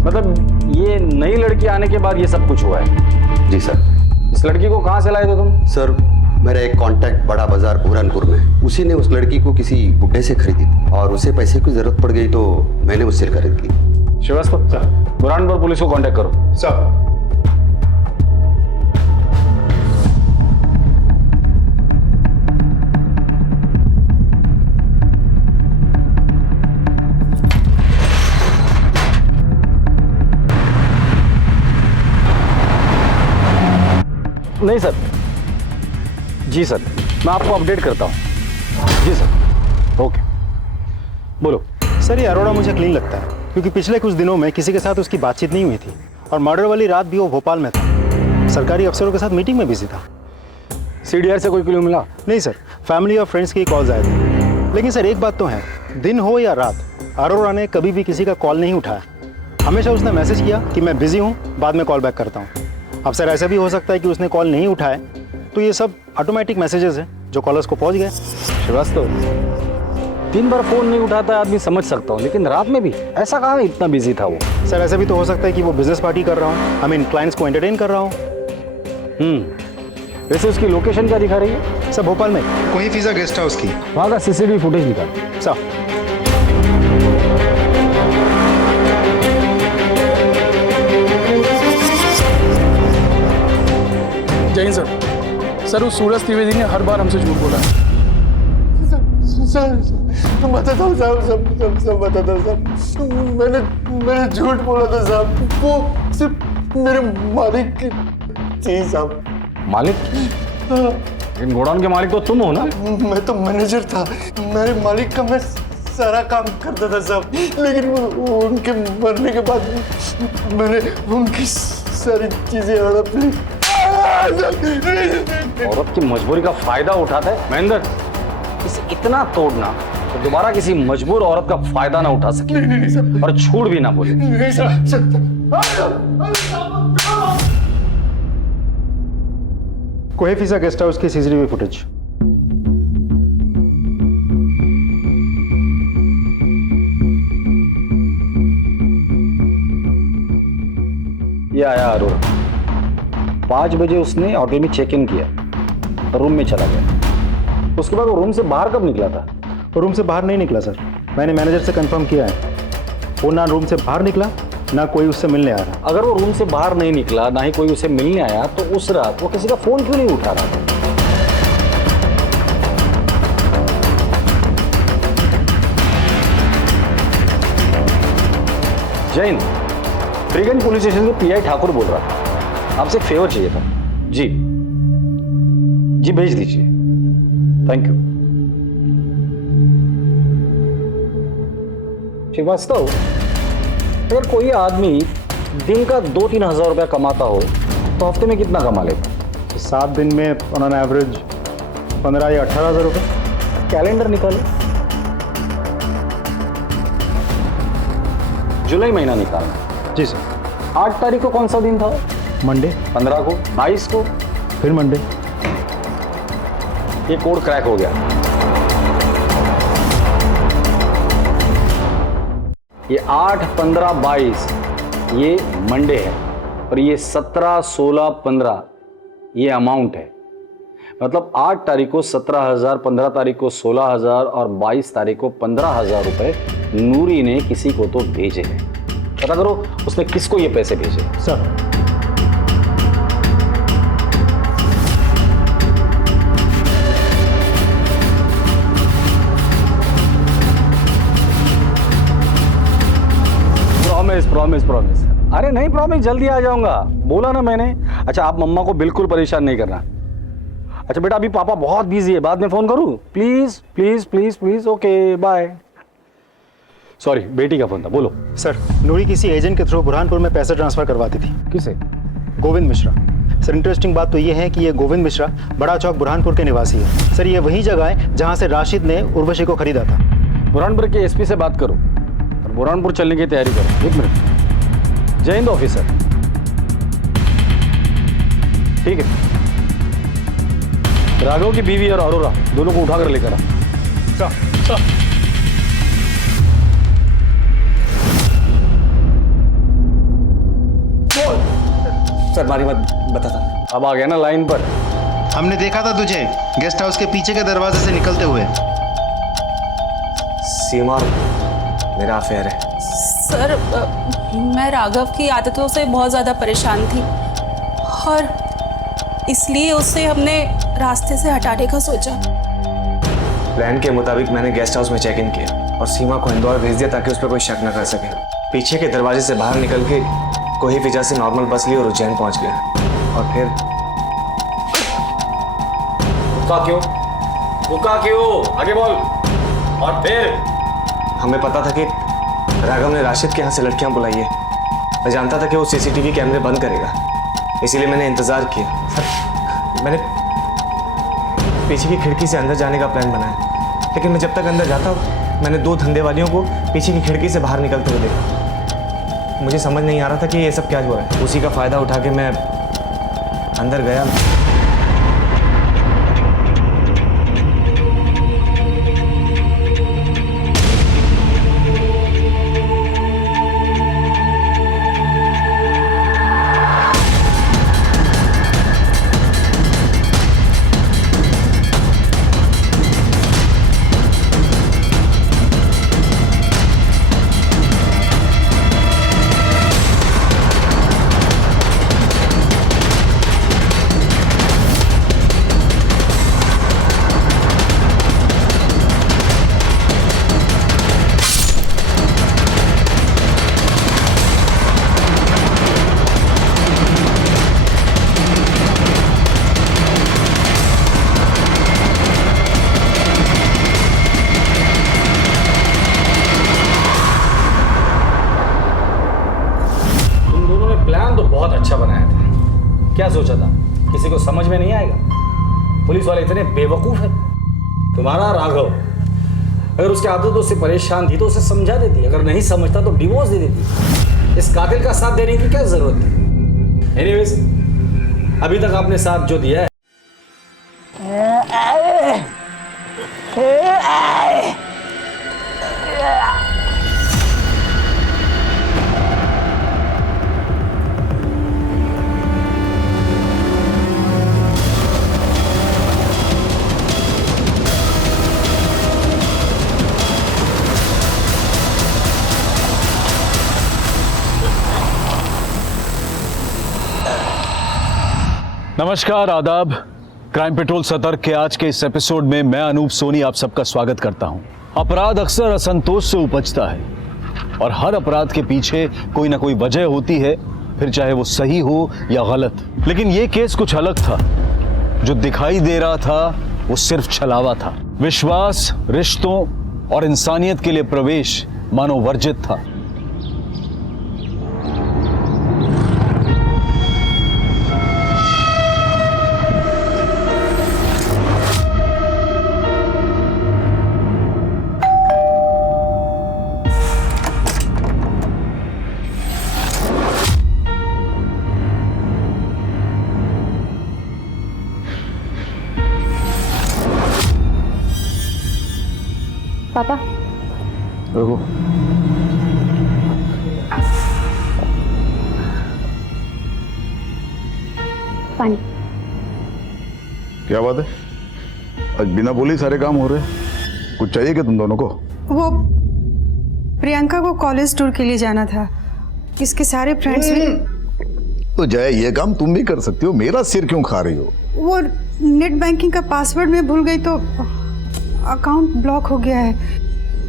मतलब ये नई लड़की आने के बाद ये सब कुछ हुआ है? जी सर। इस लड़की को कहाँ से लाए थे तुम? सर मेरा एक कांटेक्ट बड़ा बाजार बुरहानपुर में, उसी ने उस लड़की को किसी बुड्ढे से खरीदी और उसे पैसे की जरूरत पड़ गई तो मैंने उससे खरीद ली। श्रीवास्तव सर, बुरहानपुर पुलिस को कांटेक्ट करो। सर। नहीं सर। जी सर, मैं आपको अपडेट करता हूँ। जी सर, ओके। बोलो सर, ये अरोड़ा मुझे क्लीन लगता है क्योंकि पिछले कुछ दिनों में किसी के साथ उसकी बातचीत नहीं हुई थी और मर्डर वाली रात भी वो भोपाल में था, सरकारी अफसरों के साथ मीटिंग में बिजी था। CDR से कोई क्लू मिला? नहीं सर, फैमिली और फ्रेंड्स की कॉल्स आए थे। लेकिन सर एक बात तो है, दिन हो या रात, अरोड़ा ने कभी भी किसी का कॉल नहीं उठाया। हमेशा उसने मैसेज किया कि मैं बिजी हूँ, बाद में कॉल बैक करता हूँ। अब सर ऐसा भी हो सकता है कि उसने कॉल नहीं उठाए तो ये सब ऑटोमेटिक मैसेजेस हैं जो कॉलर्स को पहुँच गए। श्रीवास्तव, 3 बार फोन नहीं उठाता है आदमी समझ सकता हूँ, लेकिन रात में भी ऐसा कहाँ इतना बिजी था वो? सर ऐसा भी तो हो सकता है कि वो बिजनेस पार्टी कर रहा हूँ, आई मीन क्लाइंट्स को एंटरटेन कर रहा हूँ। वैसे उसकी लोकेशन क्या दिखा रही है? सर भोपाल में कोई फिजा गेस्ट हाउस की, वहाँ का CCTV फुटेज निकाल। सर जय हिंद सर। सर उस सूरज त्रिवेदी ने हर बार हमसे झूठ बोला। सर बताता हूँ साहब, सब बताता हूँ साहब। मैंने झूठ बोला था साहब, वो सिर्फ मेरे मालिक की थी साहब। मालिक? इन गोडाउन के मालिक तो तुम हो ना? मैं तो मैनेजर था, मेरे मालिक का मैं सारा काम करता था साहब, लेकिन उनके मरने के बाद मैंने उनकी सारी चीजें हड़प ली। औरत की मजबूरी का फायदा उठाता है महेंद्र। इसे इतना तोड़ना तो दोबारा किसी मजबूर औरत का फायदा ना उठा सके। नहीं, और झूठ भी ना बोले। नहीं कोई फिजा गेस्ट हाउस की CCTV फुटेज। ये आया अरोड़ा, 5 बजे उसने होटल में चेक इन किया, रूम में चला गया। उसके बाद वो रूम से बाहर कब निकला था? वो रूम से बाहर नहीं निकला सर, मैंने मैनेजर से कंफर्म किया है। वो ना रूम से बाहर निकला, ना कोई उससे मिलने आ रहा। अगर वो रूम से बाहर नहीं निकला, ना ही कोई उसे मिलने आया, तो उस रात वो किसी का फोन क्यों नहीं उठा रहा था? जैन, फ्रीगंज पुलिस स्टेशन के PI ठाकुर बोल रहा था, आपसे एक फेवर चाहिए था। जी जी, भेज दीजिए। Thank you. श्रीवास्तव, अगर कोई आदमी दिन का 2-3 हज़ार रुपया कमाता हो तो हफ्ते में कितना कमा लेता? 7 दिन में ऑन एन एवरेज 15 या 18 हज़ार रुपये। कैलेंडर निकालो, जुलाई महीना निकालना। जी सर। 8 तारीख को कौन सा दिन था? मंडे। 15 को, 22 को, फिर मंडे। ये कोड क्रैक हो गया। ये 8, 15, 22 ये मंडे है और ये 17, 16, 15 ये अमाउंट है। मतलब 8 तारीख को 17,000, 15 तारीख को 16,000 और 22 तारीख को 15,000 रुपए नूरी ने किसी को तो भेजे हैं। पता करो उसने किसको ये पैसे भेजे। Sir promise. अरे नहीं, प्रॉमिस, जल्दी आ जाऊंगा, बोला ना मैंने। अच्छा, आप मम्मा को बिल्कुल परेशान नहीं करना। अच्छा बेटा, अभी पापा बहुत बिजी है, बाद में फोन करूं? Please please please please. Okay, bye. Sorry, बेटी का फोन था, बोलो। सर, नूरी किसी एजेंट के थ्रू बुरहानपुर में पैसे ट्रांसफर करवाती थी। किसे? गोविंद मिश्रा। सर, इंटरेस्टिंग बात तो ये है कि ये गोविंद मिश्रा बड़ा चौक बुरहानपुर के निवासी है। सर, ये वही जगह है जहां से राशिद ने उर्वशी को खरीदा था। बुरहानपुर के SP से बात करो और बुरहानपुर चलने की तैयारी करो। 1 मिनट। जय हिंद ऑफिसर। ठीक है, राघव की बीवी और अरोरा दोनों को उठाकर लेकर आ। सर मारी मत बताता। अब आ गया ना लाइन पर। हमने देखा था तुझे गेस्ट हाउस के पीछे के दरवाजे से निकलते हुए। सीमा मेरा अफेयर है। सर, मैं राघव की आदतों से बहुत ज़्यादा परेशान थी और इसलिए उससे हमने रास्ते से हटाने का सोचा। प्लान के मुताबिक मैंने गेस्ट हाउस में चेक इन किया और सीमा को इंदौर भेज दिया ताकि उस पर कोई शक न कर सके। पीछे के दरवाजे से बाहर निकल के कोही फिजा से नॉर्मल बस ली और उज्जैन पहुंच गया और रुका क्यों? रुका क्यों? आगे बोल। और फिर? हमें पता था कि राघव ने राशिद के यहाँ से लड़कियां बुलाई है। मैं जानता था कि वो सीसीटीवी कैमरे बंद करेगा, इसीलिए मैंने इंतजार किया। सर, मैंने पीछे की खिड़की से अंदर जाने का प्लान बनाया, लेकिन मैं जब तक अंदर जाता मैंने 2 धंधेवालियों को पीछे की खिड़की से बाहर निकलते हुए देखा। मुझे समझ नहीं आ रहा था कि ये सब क्या हुआ है। उसी का फायदा उठा के मैं अंदर गया। अच्छा बनाया था। क्या सोचा था किसी को समझ में नहीं आएगा? पुलिस वाले इतने बेवकूफ है। तुम्हारा राघव अगर उसकी आदतों से परेशान थी तो उसे समझा देती, अगर नहीं समझता तो डिवोर्स दे देती। इस कातिल का साथ देने की क्या जरूरत थी? एनीवेज, अभी तक आपने साथ जो दिया है नमस्कार, आदाब। क्राइम पेट्रोल सतर्क के आज के इस एपिसोड में मैं अनूप सोनी आप सबका स्वागत करता हूं। अपराध अक्सर असंतोष से उपजता है और हर अपराध के पीछे कोई ना कोई वजह होती है, फिर चाहे वो सही हो या गलत। लेकिन ये केस कुछ अलग था। जो दिखाई दे रहा था वो सिर्फ छलावा था। विश्वास, रिश्तों और इंसानियत के लिए प्रवेश मानो वर्जित था। पापा, रुको। पानी। क्या बात है? आज बिना बोले सारे काम हो रहे हैं। कुछ चाहिए क्या तुम दोनों को? वो प्रियंका को कॉलेज टूर के लिए जाना था। इसके सारे फ्रेंड्स भी। तो जय, ये काम तुम भी कर सकती हो, मेरा सिर क्यों खा रही हो? वो नेट बैंकिंग का पासवर्ड मैं भूल गई तो अकाउंट ब्लॉक हो गया है।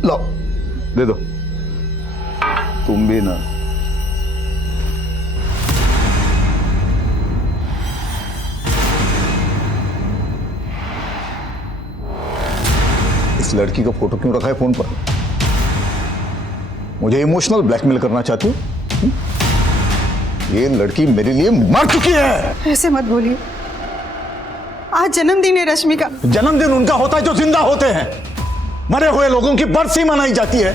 लो, दे दो। तुम भी ना। इस लड़की का फोटो क्यों रखा है फोन पर? मुझे इमोशनल ब्लैकमेल करना चाहती हो? ये लड़की मेरे लिए मर चुकी है। ऐसे मत बोलिए। आज जन्मदिन है रश्मि का। जन्मदिन उनका होता है जो जिंदा होते हैं। मरे हुए लोगों की बरसी मनाई जाती है।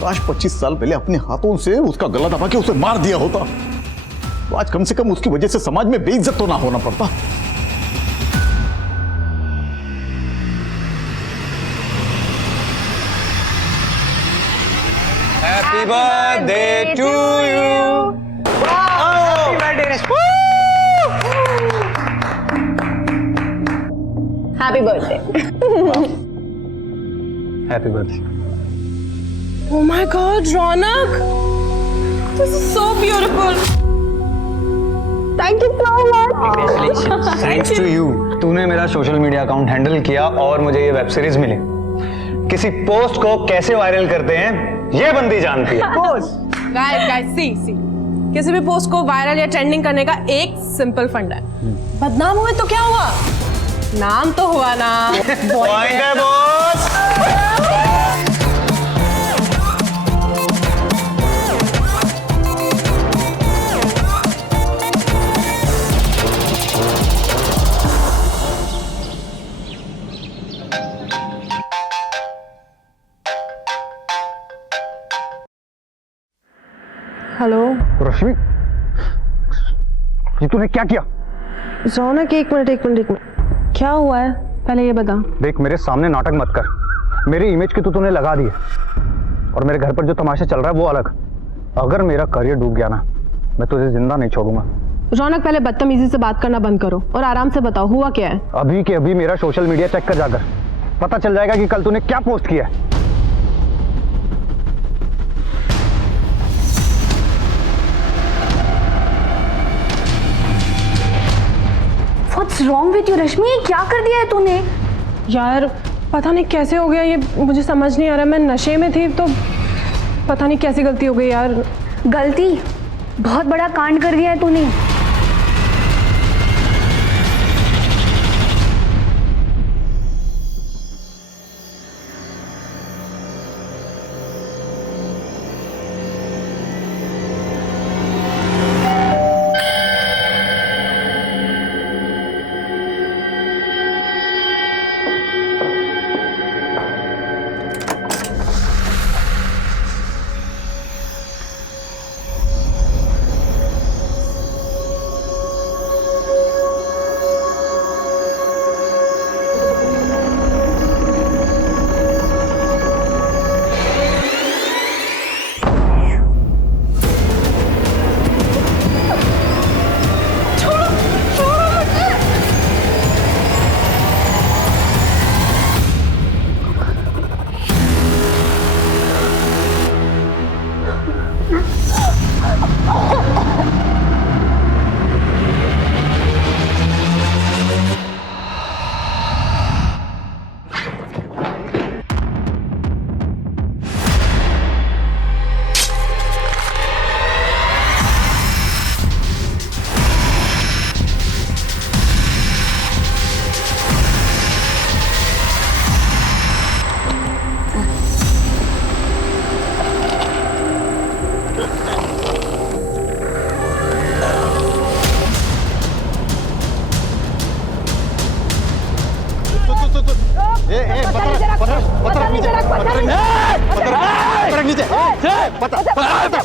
काश 25 साल पहले अपने हाथों से उसका गला दबा के उसे मार दिया होता, तो आज कम से कम उसकी वजह से समाज में बेइज्जत तो ना होना पड़ता। Happy birthday to you. Happy birthday Rashmi. Happy birthday. Happy birthday. Oh my God, Ronak! This is so beautiful. Thank you so much. Thanks to you. तूने मेरा सोशल मीडिया अकाउंट हैंडल किया और मुझे ये वेब सीरीज मिली। किसी पोस्ट को कैसे वायरल करते हैं ये बंदी जानती है। Guys, see. किसी भी पोस्ट को वायरल या ट्रेंडिंग करने का एक सिंपल फंडा है। बदनाम हुए तो क्या हुआ? नाम तो हुआ ना। पॉइंट है बॉस। हेलो रश्मि, ये तूने क्या किया? रौनक, एक मिनट, क्या हुआ है पहले ये बता। देख, मेरे सामने नाटक मत कर। मेरी इमेज की तो तूने लगा दी है, और मेरे घर पर जो तमाशा चल रहा है वो अलग। अगर मेरा करियर डूब गया ना, मैं तुझे जिंदा नहीं छोड़ूंगा। रौनक, पहले बदतमीजी से बात करना बंद करो और आराम से बताओ हुआ क्या है। अभी के अभी मेरा सोशल मीडिया चेक कर जाकर, पता चल जाएगा कि कल तूने क्या पोस्ट किया है। What's wrong with you, रश्मि? ये क्या कर दिया है तूने? यार पता नहीं कैसे हो गया ये, मुझे समझ नहीं आ रहा। मैं नशे में थी तो पता नहीं कैसी गलती हो गई यार। गलती? बहुत बड़ा कांड कर दिया है तूने।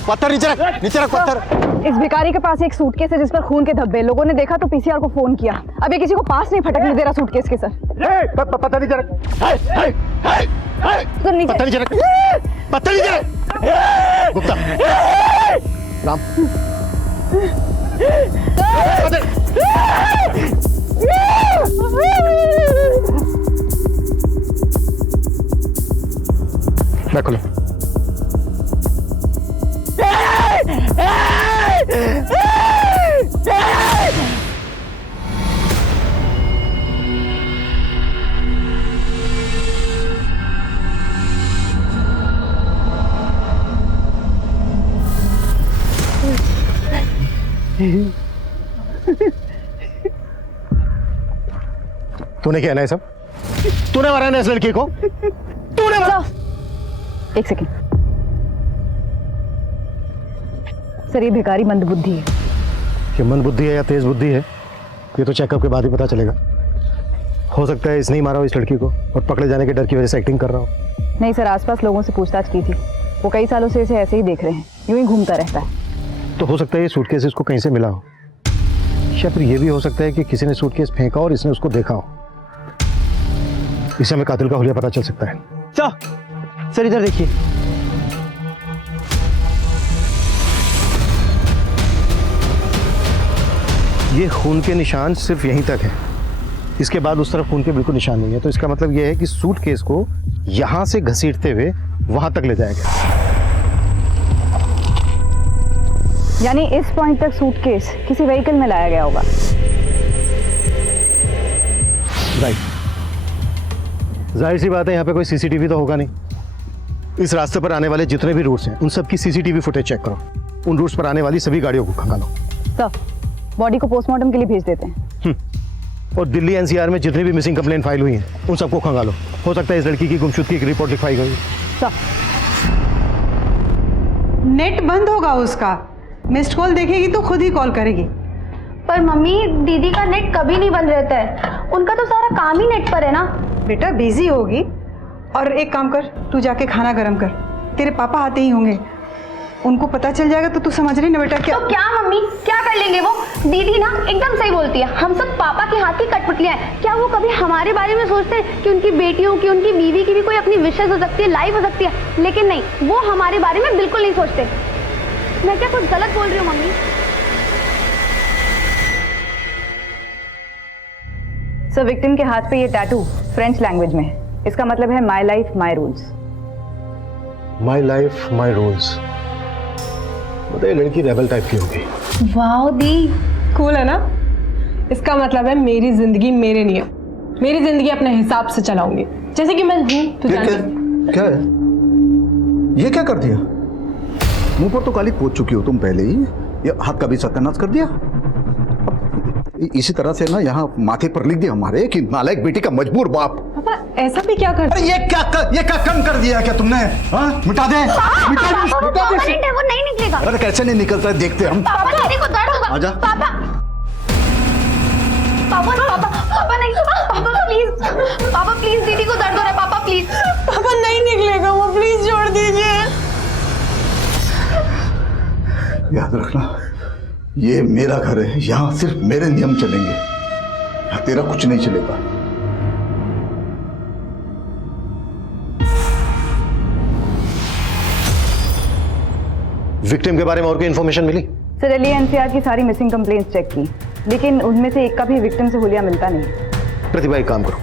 पत्थर नीचे रख पत्थर। इस भिखारी के पास एक सूटकेस है जिस पर खून के धब्बे। लोगों ने देखा तो पीसीआर को फोन किया। अभी किसी को पास नहीं फटकने दे रहा सूटकेस के सर। पत्थर नीचे रख, पत्थर नीचे रख, पत्थर नीचे रख। गुप्ता, राम, मैं खोलो। तूने क्या है ना ये सब? तूने मारा ना इस लड़की को? तूने मारा? एक सेकेंड सर, ये भिखारी मंदबुद्धि है। ये मंदबुद्धि है या तेज बुद्धि है, ये तो चेकअप के बाद ही पता चलेगा। हो सकता है इसने ही मारा हो इस लड़की को और पकड़े जाने के डर की वजह से एक्टिंग कर रहा हो। नहीं सर, आसपास लोगों से पूछताछ की थी, वो कई सालों से इसे ऐसे ही देख रहे हैं, यूं ही घूमता रहता है। तो हो सकता है ये सूटकेस इसको कहीं से मिला हो, या फिर ये भी हो सकता है कि किसी ने सूटकेस फेंका और इसने उसको देखा हो। इससे हमें कातिल का हुलिया पता चल सकता है। सर इधर देखिए। ये खून के निशान सिर्फ यहीं तक है, इसके बाद उस तरफ खून के बिल्कुल निशान नहीं है। तो इसका मतलब यह है कि सूटकेस को यहां से घसीटते हुए वहां तक ले जाया गया। यानी इस पॉइंट तक सूटकेस किसी व्हीकल में लाया गया होगा। राइट, जाहिर सी बात है यहाँ पे कोई सीसीटीवी तो होगा नहीं। इस रास्ते पर आने वाले जितने भी रूट्स हैं उन सब की सीसीटीवी फुटेज चेक करो। उन रूट्स पर आने वाली सभी गाड़ियों को खंगालो। सर, बॉडी को पोस्टमार्टम के लिए भेज देते हैं। और दिल्ली एनसीआर में जितनी भी मिसिंग कंप्लेंट फाइल हुई हैं उन सबको खंगालो। हो सकता है इस लड़की की गुमशुदगी की रिपोर्ट लिखवाई गई। नेट बंद होगा उसका, मिस्ड कॉल देखेगी तो खुद ही कॉल करेगी। पर मम्मी, दीदी का नेट कभी नहीं बंद रहता है, उनका तो सारा काम ही नेट पर है ना। बेटा बिजी होगी, और एक काम कर, तू जाके खाना गर्म कर, तेरे पापा आते ही होंगे, उनको पता चल जाएगा तो तू समझ रही ना बेटा। क्या तो क्या मम्मी, क्या कर लेंगे वो? दीदी ना एकदम सही बोलती है, हम सब पापा के हाथ की कठपुतलियां हैं। क्या वो कभी हमारे बारे में सोचते हैं कि उनकी बेटियों की, उनकी बीवी की भी कोई अपनी विशेष हो सकती है, लाइफ हो सकती है? लेकिन नहीं, वो हमारे बारे में बिल्कुल नहीं सोचते। मैं क्या कुछ गलत बोल रही हूँ मम्मी? सर, विक्टिम के हाथ पे ये टैटू फ्रेंच लैंग्वेज में है। इसका मतलब है my life my rules. My life my rules. बताइए, लड़की रेबल टाइप की होगी। वाओ दी, कूल है ना? इसका मतलब है मेरी जिंदगी मेरे नियम, मेरी जिंदगी अपने हिसाब से चलाऊंगी, जैसे कि मैं हूं। तू जानती क्या है ये? क्या कर दिया? मुंह पर तो काली पोत चुकी हो तुम पहले ही, ये हाथ का भी सत्यानाश कर दिया। इसी तरह से ना यहाँ माथे पर लिख दिया हमारे कि नालायक बेटी का मजबूर बाप। पापा ऐसा भी क्या कर? अरे ये क्या कम कर दिया क्या तुमने? हाँ, मिटा दे, मिटा दे। वो नहीं निकलेगा। अरे कैसे नहीं निकलता है, देखते हम। पापा, दीदी को दर्द होगा। आजा। पापा नहीं, पापा प्लीज दीदी को दर्द हो रहा है, पापा प्लीज। पापा नहीं निकलेगा वो, प्लीज छोड़ दीजिए। याद रखना, ये मेरा घर है, यहाँ सिर्फ मेरे नियम चलेंगे, यहाँ तेरा कुछ नहीं चलेगा। विक्टिम के बारे में और कोई इन्फॉर्मेशन मिली? सर, दिल्ली एनसीआर की सारी मिसिंग कंप्लेंट्स चेक की, लेकिन उनमें से एक का भी विक्टिम से हुलिया मिलता नहीं। प्रतिभा, एक काम करो,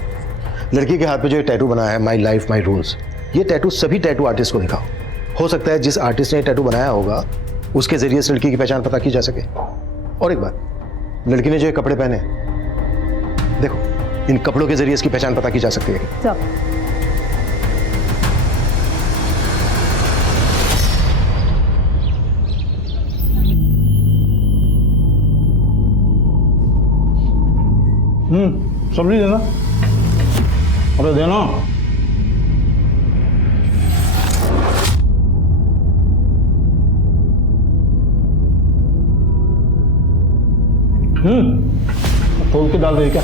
लड़की के हाथ पे जो टैटू बनाया है माई लाइफ माई रूल्स, ये टैटू सभी टैटू आर्टिस्ट को दिखाओ। हो सकता है जिस आर्टिस्ट ने टैटू बनाया होगा उसके जरिए से लड़की की पहचान पता की जा सके। और एक बात, लड़की ने जो ये कपड़े पहने, देखो, इन कपड़ों के जरिए इसकी पहचान पता की जा सकती है। सब्जी देना। अरे देना। तोल के डाल दे क्या?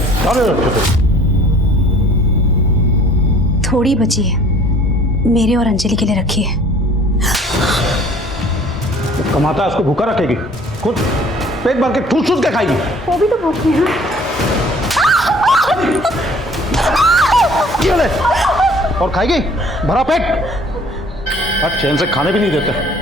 थोड़ी बची है, मेरे और अंजलि के लिए रखी है। कमाता है उसको भूखा रखेगी, खुद पेट भर के ठूस ठूस के खाएगी। वो भी तो भूखी है। ये ले, और खाएगी भरा पेट, और चैन से खाने भी नहीं देते।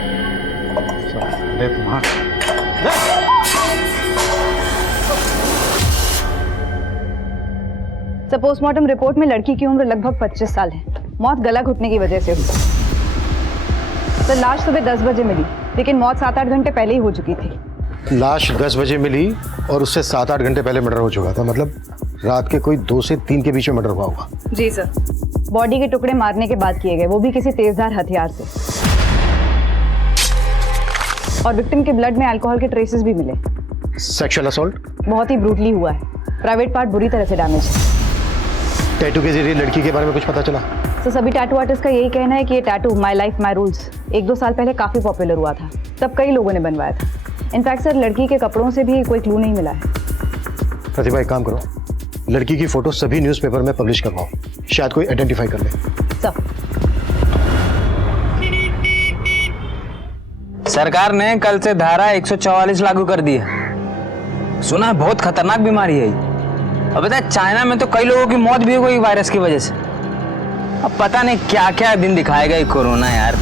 पोस्टमार्टम रिपोर्ट में लड़की की उम्र लगभग 25 साल है। मौत गला घुटने की वजह से हुई। तो लाश सुबह 10 बजे मिली, लेकिन मौत 7-8 घंटे पहले ही हो चुकी थी। लाश 10 बजे मिली और उससे 7-8 घंटे पहले मर्डर हो चुका था, मतलब रात के कोई 2 से 3 के बीच में मर्डर हुआ होगा। जी सर। बॉडी के टुकड़े मारने के बाद किए गए, वो भी किसी तेजधार हथियार से। और विक्टिम के ब्लड में अल्कोहल के ट्रेसेस भी मिले। सेक्सुअल असॉल्ट बहुत ही ब्रूटली हुआ है। प्राइवेट पार्ट बुरी तरह से डैमेज है। टैटू के जरिए लड़की के बारे में कुछ पता चला? तो सभी टैटू आर्टिस्ट का यही कहना है कि ये tattoo my life my rules 1-2 साल पहले काफ़ी पॉपुलर हुआ था, तब कई लोगों ने बनवाया था। इनफैक्ट सर, लड़की के कपड़ों से भी कोई क्लू नहीं मिला है। प्रतिभा, एक काम करो, लड़की की फोटो सभी न्यूज़पेपर में पब्लिश करवाओ, शायद कोई आइडेंटिफाई कर ले। सब सरकार ने कल से धारा 144 लागू कर दी है। सुना है बहुत खतरनाक बीमारी है ये। अब पता है चाइना में तो कई लोगों की मौत भी हो गई वायरस की वजह से। अब पता नहीं क्या क्या दिन दिखाएगा ये कोरोना यार।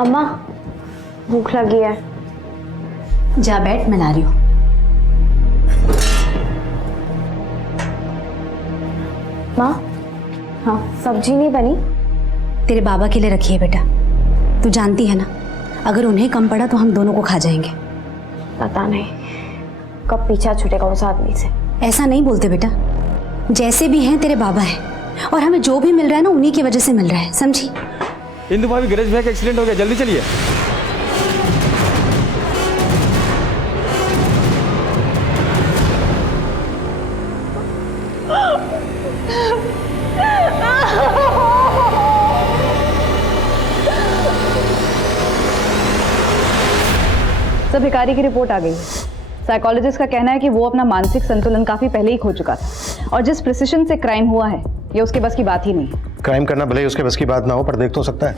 अम्मा भूख लगी है। जा बैठ, मैं ला रही हूँ। माँ, हाँ सब्जी नहीं बनी? तेरे बाबा के लिए रखी है बेटा, तू जानती है ना, अगर उन्हें कम पड़ा तो हम दोनों को खा जाएंगे। पता नहीं कब पीछा छूटेगा उस आदमी से। ऐसा नहीं बोलते बेटा, जैसे भी हैं तेरे बाबा हैं, और हमें जो भी मिल रहा है ना उन्हीं की वजह से मिल रहा है, समझी? इंदु भाभी, गणेश भैया का एक्सीडेंट हो गया, जल्दी चलिए। सब भिखारी की रिपोर्ट आ गई है। साइकोलॉजिस्ट का कहना है कि वो अपना मानसिक संतुलन काफी पहले ही खो चुका था, और जिस प्रिसिशन से क्राइम हुआ है ये उसके बस की बात ही नहीं है। क्राइम करना भले ही उसके बस की बात ना हो, पर देख तो सकता है।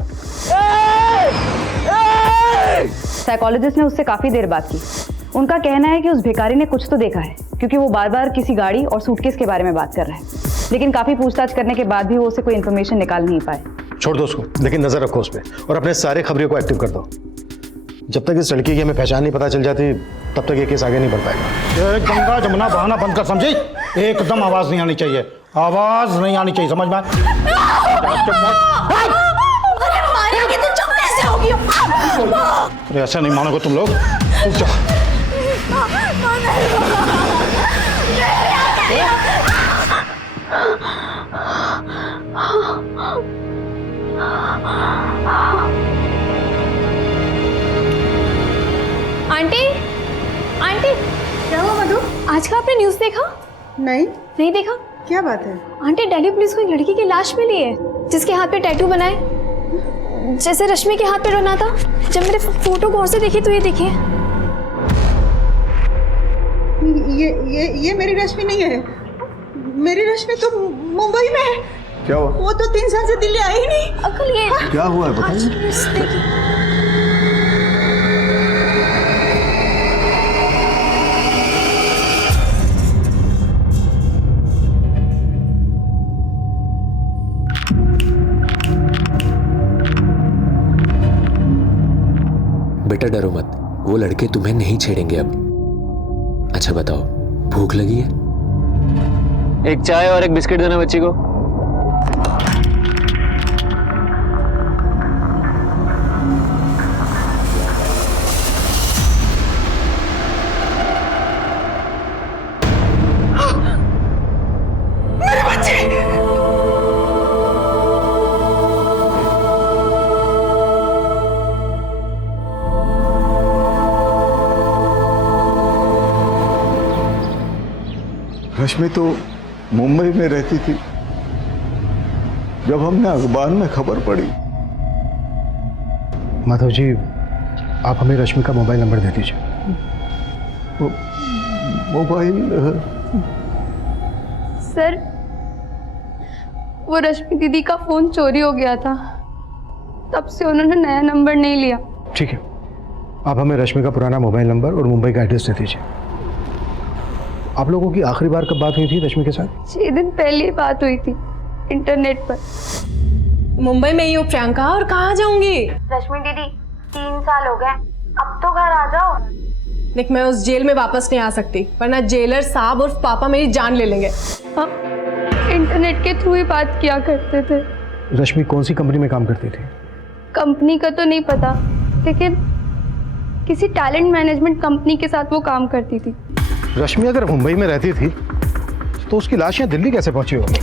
साइकोलॉजिस्ट ने उससे काफी देर बात की। उनका कहना है कि उस भिखारी ने कुछ तो देखा है, क्योंकि वो बार बार किसी गाड़ी और सूटकेस के बारे में बात कर रहा है, लेकिन काफी पूछताछ करने के बाद भी वो उससे कोई इन्फॉर्मेशन निकाल नहीं पाए। छोड़ दो उसको, लेकिन नजर रखो उस पर, और अपने सारे खबरियों को एक्टिव कर दो। जब तक इस लड़की की हमें पहचान नहीं पता चल जाती, तब तक ये केस आगे नहीं बढ़ पाएगा। गंगा जमुना बहाना बंद कर, समझी? एकदम आवाज नहीं आनी चाहिए, आवाज नहीं आनी चाहिए, समझ में? अरे ऐसा नहीं मानोगे तुम लोग। आंटी, आंटी, क्या हुआ मधु? आज का आपने न्यूज़ देखा? नहीं देखा? क्या बात है? आंटी, दिल्ली पुलिस को एक लड़की की लाश मिली है जिसके हाथ पे टैटू बनाए, जैसे रश्मि के हाथ पे बना था। जब मेरे फोटो गौर से देखी तो ये देखिए। ये मेरी रश्मि नहीं है। मेरी रश्मि तो मुंबई में है। क्या हुआ? वो तो 3 साल से दिल्ली आई ही नहीं। अंकल ये क्या हुआ है बताइए। बेटा डरो मत, वो लड़के तुम्हें नहीं छेड़ेंगे अब। अच्छा बताओ, भूख लगी है? एक चाय और एक बिस्किट देना बच्ची को। मेरे बच्चे! रश्मि तो मुंबई में रहती थी। जब हमने अखबार में खबर पड़ी। माधव जी, आप हमें रश्मि का मोबाइल नंबर दे दीजिए। मोबाइल? सर, वो रश्मि दीदी का फोन चोरी हो गया था, तब से उन्होंने नया नंबर नहीं लिया। ठीक है, आप हमें रश्मि का पुराना मोबाइल नंबर और मुंबई का एड्रेस दे दीजिए। आप लोगों की आखिरी बार कब बात हुई थी रश्मि के साथ? 6 दिन पहले बात हुई थी इंटरनेट पर। मुंबई में ही हो प्रियंका, और कहाँ जाऊंगी? रश्मि दीदी, 3 साल हो गए, अब तो घर आ जाओ। देख, मैं उस जेल में वापस नहीं आ सकती, वरना जेलर साहब और पापा मेरी जान ले लेंगे। हम इंटरनेट के थ्रू ही बात किया करते थे। रश्मि कौन सी कंपनी में काम करती थी? कंपनी का तो नहीं पता, लेकिन किसी टैलेंट मैनेजमेंट कंपनी के साथ वो काम करती थी। रश्मि अगर मुंबई में रहती थी तो उसकी लाश यहाँ दिल्ली कैसे पहुंची होगी?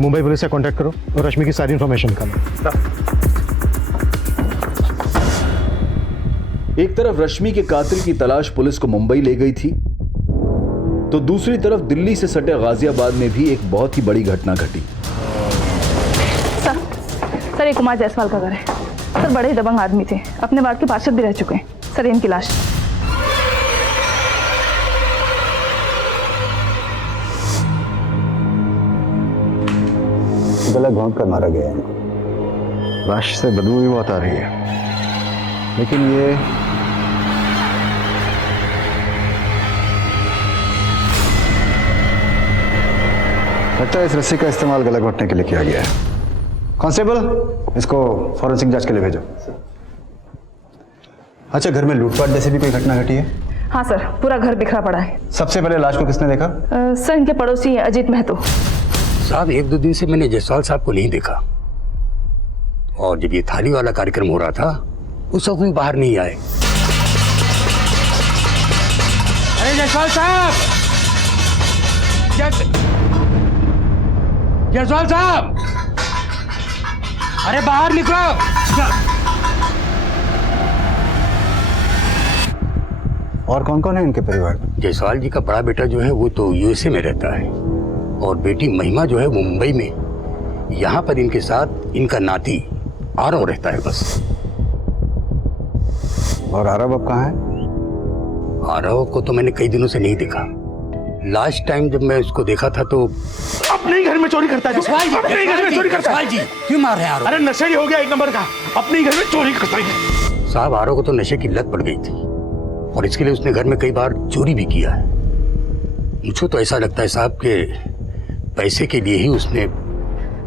मुंबई पुलिस से कांटेक्ट करो और रश्मि की सारी इंफॉर्मेशन निकालो। एक तरफ रश्मि के कातिल की तलाश पुलिस को मुंबई ले गई थी, तो दूसरी तरफ दिल्ली से सटे गाजियाबाद में भी एक बहुत ही बड़ी घटना घटी। सर, ये कुमार जायसवाल का घर है। सर, बड़े ही दबंग आदमी थे, अपने वार्ड के पार्षद भी रह चुके हैं। सर, इनकी लाश। गला घोंट कर मारा गया इनको। लाश से बदबू भी बहुत आ रही है, लेकिन ये लगता है इस रस्सी का इस्तेमाल गला घोंटने के लिए किया गया है। कांस्टेबल, इसको फॉरेंसिक जांच के लिए भेजो। अच्छा, घर में लूटपाट जैसी भी कोई घटना घटी है? हाँ सर, पूरा घर बिखरा पड़ा है। सबसे पहले लाश को किसने देखा? सर, इनके पड़ोसी अजीत महतो। साहब, 1-2 दिन से मैंने जायसवाल साहब को नहीं देखा, और जब ये थाली वाला कार्यक्रम हो रहा था उस वक्त भी बाहर नहीं आए। अरे जायसवाल साहब, जायसवाल साहब, अरे बाहर निकलो। और कौन कौन है इनके परिवार में? जायसवाल जी का बड़ा बेटा जो है वो तो यूएसए में रहता है, और बेटी महिमा जो है वो मुंबई में। यहाँ पर इनके साथ इनका नाती आरव रहता है बस। और आरव अब कहाँ है? आरव को तो मैंने कई दिनों से नहीं देखा। लास्ट टाइम जब मैं उसको देखा था तो अपने ही घर में चोरी करता है। अपने ही घर में चोरी करता है। जी, क्यों मार रहे हैं आरव? अरे नशेड़ी हो गया एक नंबर का, अपने ही घर में चोरी करता है। साहब, आरव को तो नशे की लत पड़ गई थी, और इसके लिए उसने घर में कई बार चोरी भी किया है। मुझे तो ऐसा लगता है साहब के पैसे के लिए ही उसने।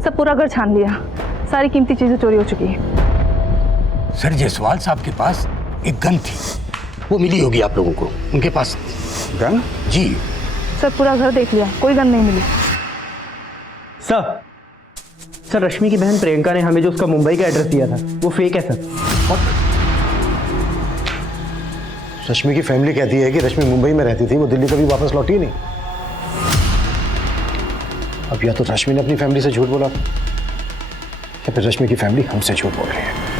सब पूरा घर छान लिया, सारी कीमती चीजें चोरी हो चुकी है। सर, जायसवाल साहब के पास एक गन थी, वो मिली होगी आप लोगों को। उनके पास गन? जी सर, पूरा घर देख लिया, कोई गन नहीं मिली। सर, रश्मि की बहन प्रियंका ने हमें जो उसका मुंबई का एड्रेस दिया था वो फेक है सर। रश्मि की फैमिली कहती है कि रश्मि मुंबई में रहती थी, वो दिल्ली कभी वापस लौटी नहीं। अब या तो रश्मि ने अपनी फैमिली से झूठ बोला था, या फिर रश्मि की फैमिली हमसे झूठ बोल रही है।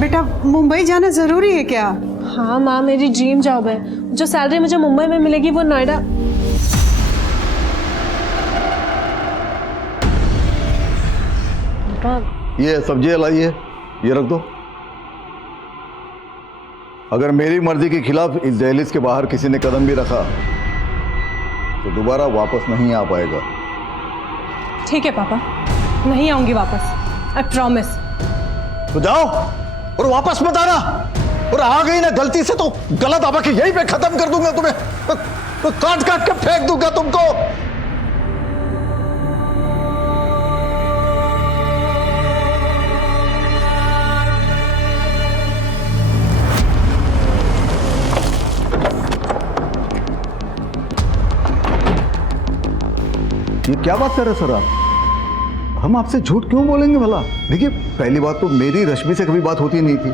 बेटा, मुंबई जाना जरूरी है क्या? हाँ माँ, मेरी ड्रीम जॉब है। जो सैलरी मुझे मुंबई में मिलेगी वो नोएडा। ये सब्जी लाइए, ये रख दो। अगर मेरी मर्जी के खिलाफ इस दहलीज के बाहर किसी ने कदम भी रखा तो दोबारा वापस नहीं आ पाएगा। ठीक है पापा, नहीं आऊंगी वापस, आई प्रॉमिस। तो जाओ और वापस मत आना, और आ गई ना गलती से तो गलत आवा के यहीं पे खत्म कर दूंगा तुम्हें, तो काट काट के फेंक दूंगा तुमको। ये क्या बात कर रहे सर आप? हम आपसे झूठ क्यों बोलेंगे भला? देखिए, पहली बात तो मेरी रश्मि से कभी बात होती नहीं थी,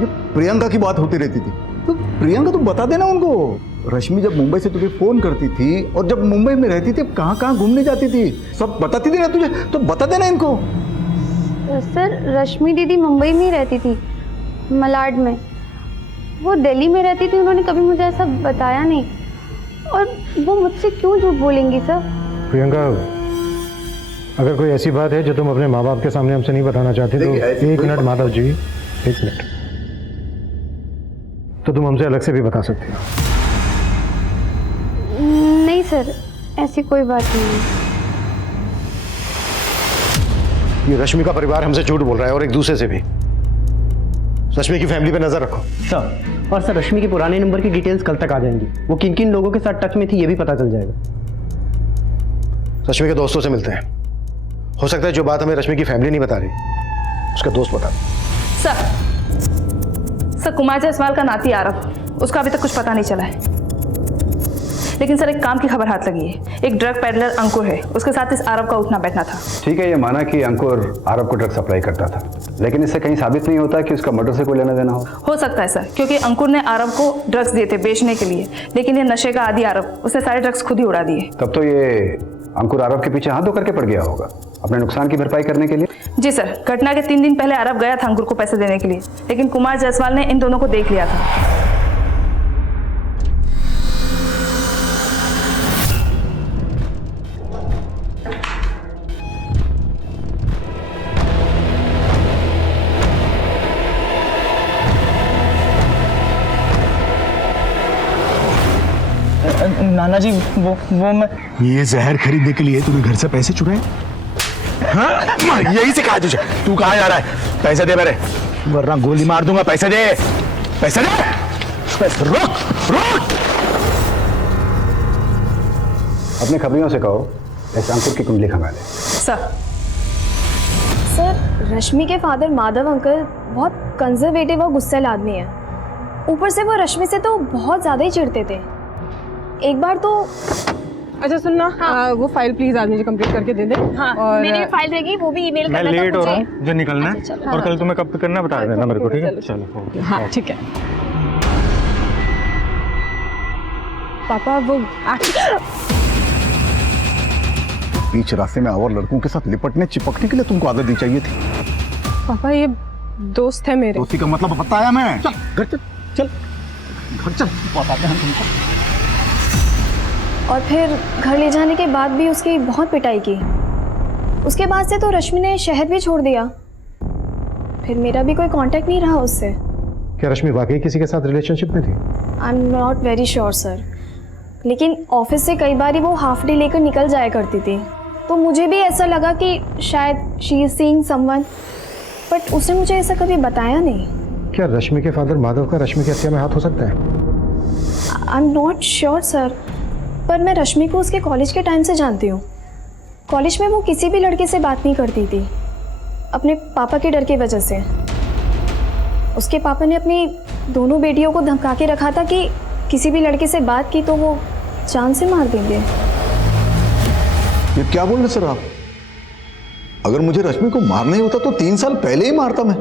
ये प्रियंका की बात होती रहती थी। तो प्रियंका तो बता देना उनको। रश्मि जब मुंबई से तुझे फोन करती थी और जब मुंबई में रहती थी कहाँ कहाँ घूमने जाती थी सब बताती थी ना तुझे, तो बता देना इनको। सर, रश्मि दीदी मुंबई में ही रहती थी, मलाड में। वो दिल्ली में रहती थी, उन्होंने कभी मुझे ऐसा बताया नहीं। और वो मुझसे क्यों झूठ बोलेंगी सर? प्रियंका, अगर कोई ऐसी बात है जो तुम अपने माँ बाप के सामने हमसे नहीं बताना चाहते तो एक मिनट माधव जी, एक मिनट, तो तुम हमसे अलग से भी बता सकते हो। नहीं सर, ऐसी कोई बात नहीं है। ये रश्मि का परिवार हमसे झूठ बोल रहा है, और एक दूसरे से भी। रश्मि की फैमिली पे नजर रखो सर। और सर, रश्मि के पुराने नंबर की डिटेल्स कल तक आ जाएंगी। वो किन किन लोगों के साथ टच में थी ये भी पता चल जाएगा। रश्मि के दोस्तों से मिलते हैं, हो सकता है जो बात हमें रश्मि की फैमिली नहीं बता रही उसका दोस्त बता दे। सर, कुमार जायसवाल का नाती आरव, उसका अभी तक कुछ पता नहीं चला है। लेकिन सर, एक काम की खबर हाथ लगी है। एक ड्रग पेडलर अंकुर है, उसके साथ इस आरव का उठना बैठना था। ठीक है, ये माना कि अंकुर आरव को ड्रग सप्लाई करता था, लेकिन इससे कहीं साबित नहीं होता कि उसका मर्डर से कोई लेना देना हो सकता है सर, क्योंकि अंकुर ने आरव को ड्रग्स दिए थे बेचने के लिए, लेकिन ये नशे का आदी आरव, उसने सारे ड्रग्स खुद ही उड़ा दिए। तब तो ये अंकुर आरव के पीछे हाथ धो करके पड़ गया होगा अपने नुकसान की भरपाई करने के लिए। जी सर, घटना के 3 दिन पहले आरव गया था अंकुर को पैसे देने के लिए, लेकिन कुमार जायसवाल ने इन दोनों को देख लिया था। नाना जी, वो मैं ये जहर खरीदने के लिए तूने घर से पैसे चुराए? हाँ, यही से कहा तुझे। तू कहाँ जा रहा है? पैसे दे मेरे, वरना गोली मार दूंगा। पैसे दे, पैसे दे। बस रोक रोक। अपने खबरियों से कहो ऐसे अंकुर की कुंडली खंगा ले। सर रश्मि के फादर माधव अंकल बहुत कंजर्वेटिव और गुस्सैल आदमी है। ऊपर से वो रश्मि से तो बहुत ज़्यादा ही चिढ़ते थे। एक बार तो अच्छा सुनना, वो फाइल प्लीज आज मुझे कंप्लीट करके दे दे। हाँ, और मेरी फाइल रहेगी, वो भी ईमेल मैं करना था लेट हो रहा मुझे। हूँ, मुझे निकलना है। अच्छा, और कल तुम्हें कब तक करना है बता देना मेरे को, ठीक है? चलो ओके। हाँ ठीक है पापा। वो बीच रास्ते में और लड़कों के साथ लिपटने चिपकने के लिए तुमको आदत दी चाहिए थी। पापा ये दोस्त है मेरे। दोस्ती का मतलब बताया मैं। चल घर चल, चल घर चल, बताते हैं तुमको। और फिर घर ले जाने के बाद भी उसकी बहुत पिटाई की। उसके बाद से तो रश्मि ने शहर भी छोड़ दिया। फिर मेरा भी कोई कांटेक्ट नहीं रहा उससे। क्या रश्मि वाकई किसी के साथ रिलेशनशिप में थी? I am not very sure sir, लेकिन ऑफिस से कई बार वो हाफ डे लेकर निकल जाया करती थी, तो मुझे भी ऐसा लगा कि शायद she is seeing someone, but उसने मुझे ऐसा कभी बताया नहीं। क्या रश्मि के फादर माधव का रश्मि की हत्या में हाथ हो सकता है? I am not sure sir, पर मैं रश्मि को उसके कॉलेज के टाइम से जानती हूँ। कॉलेज में वो किसी भी लड़के से बात नहीं करती थी, अपने पापा के डर की वजह से। उसके पापा ने अपनी दोनों बेटियों को धमका के रखा था कि किसी भी लड़के से बात की तो वो जान से मार देंगे। ये क्या बोल रहे सर आप? अगर मुझे रश्मि को मारना ही होता तो 3 साल पहले ही मारता मैं,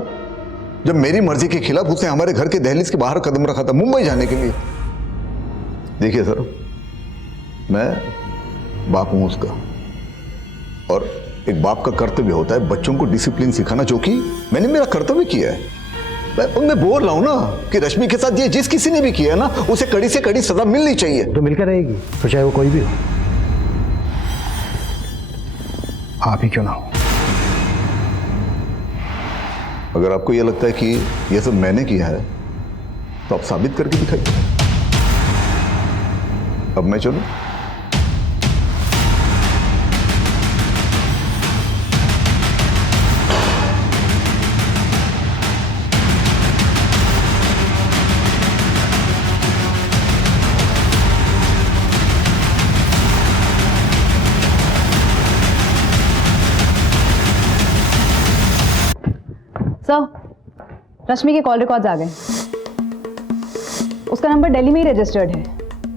जब मेरी मर्जी के खिलाफ उसने हमारे घर के दहलीज के बाहर कदम रखा था मुंबई जाने के लिए। देखिए सर, मैं बाप हूं उसका, और एक बाप का कर्तव्य होता है बच्चों को डिसिप्लिन सिखाना, जो कि मैंने मेरा कर्तव्य किया है। मैं बोल रहा हूं ना कि रश्मि के साथ ये जिस किसी ने भी किया ना, उसे कड़ी से कड़ी सजा मिलनी चाहिए। तो मिलकर रहेगी, तो चाहे वो कोई भी हो, आप ही क्यों ना हो। अगर आपको यह लगता है कि यह सब मैंने किया है तो आप साबित करके दिखाइए। अब मैं चलूं? सर, रश्मि के कॉल रिकॉर्ड्स आ गए। उसका नंबर दिल्ली में ही रजिस्टर्ड है।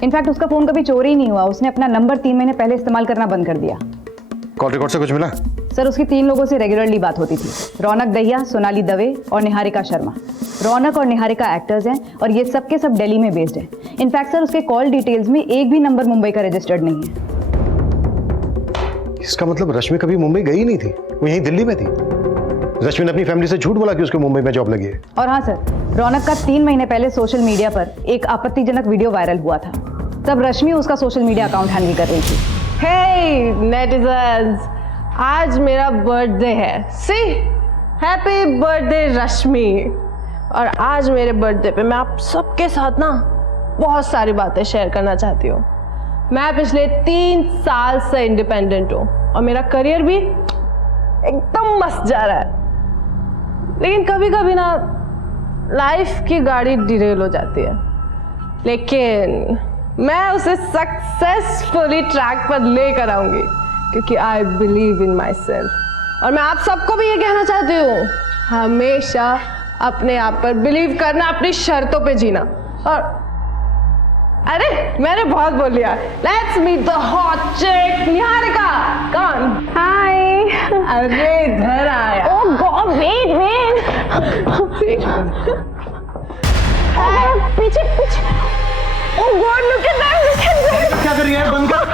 इनफैक्ट उसका फोन कभी चोरी ही नहीं हुआ। उसने अपना नंबर 3 महीने पहले इस्तेमाल करना बंद कर दिया। कॉल रिकॉर्ड से कुछ मिला? सर, उसकी 3 लोगों से रेगुलरली बात होती थी, रौनक दहिया, सोनाली दवे और निहारिका शर्मा। रौनक और निहारिका एक्टर्स हैं और ये सब के सब दिल्ली में बेस्ड हैं। इनफैक्ट सर, उसके कॉल डिटेल्स में एक भी नंबर मुंबई का रजिस्टर्ड नहीं है। इसका मतलब रश्मि कभी मुंबई गई नहीं थी, वो यहीं दिल्ली में थी। रश्मि ने अपनी फैमिली से झूठ बोला कि उसको मुंबई में जॉब लगी है। और हाँ सर, रौनक का 3 महीने पहले सोशल मीडिया पर एक आपत्तिजनक वीडियो वायरल हुआ था। तब रश्मि उसका सोशल मीडिया अकाउंट हैंडल कर रही थी। हे नेटिजन्स, आज मेरा बर्थडे है। सी, हैप्पी बर्थडे रश्मि। और आज मेरे बर्थडे पे मैं आप सबके साथ ना बहुत सारी बातें शेयर करना चाहती हूँ। मैं पिछले 3 साल से इंडिपेंडेंट हूँ और मेरा करियर भी एकदम मस्त जा रहा है। लेकिन कभी कभी ना लाइफ की गाड़ी डिरेल हो जाती है, लेकिन मैं उसे सक्सेसफुली ट्रैक पर लेकर आऊंगी, क्योंकि I believe in my self. और मैं आप सबको भी ये कहना चाहती हूँ, हमेशा अपने आप पर बिलीव करना, अपनी शर्तों पे जीना। और अरे मैंने बहुत बोल लिया। लेट्स मीट द हॉट चिक निहारिका। कौन? हाय। अरे इधर आया। ओह गॉड, वेट पीछे पीछे। Oh God, look at that. क्या कर रही है? बंद कर।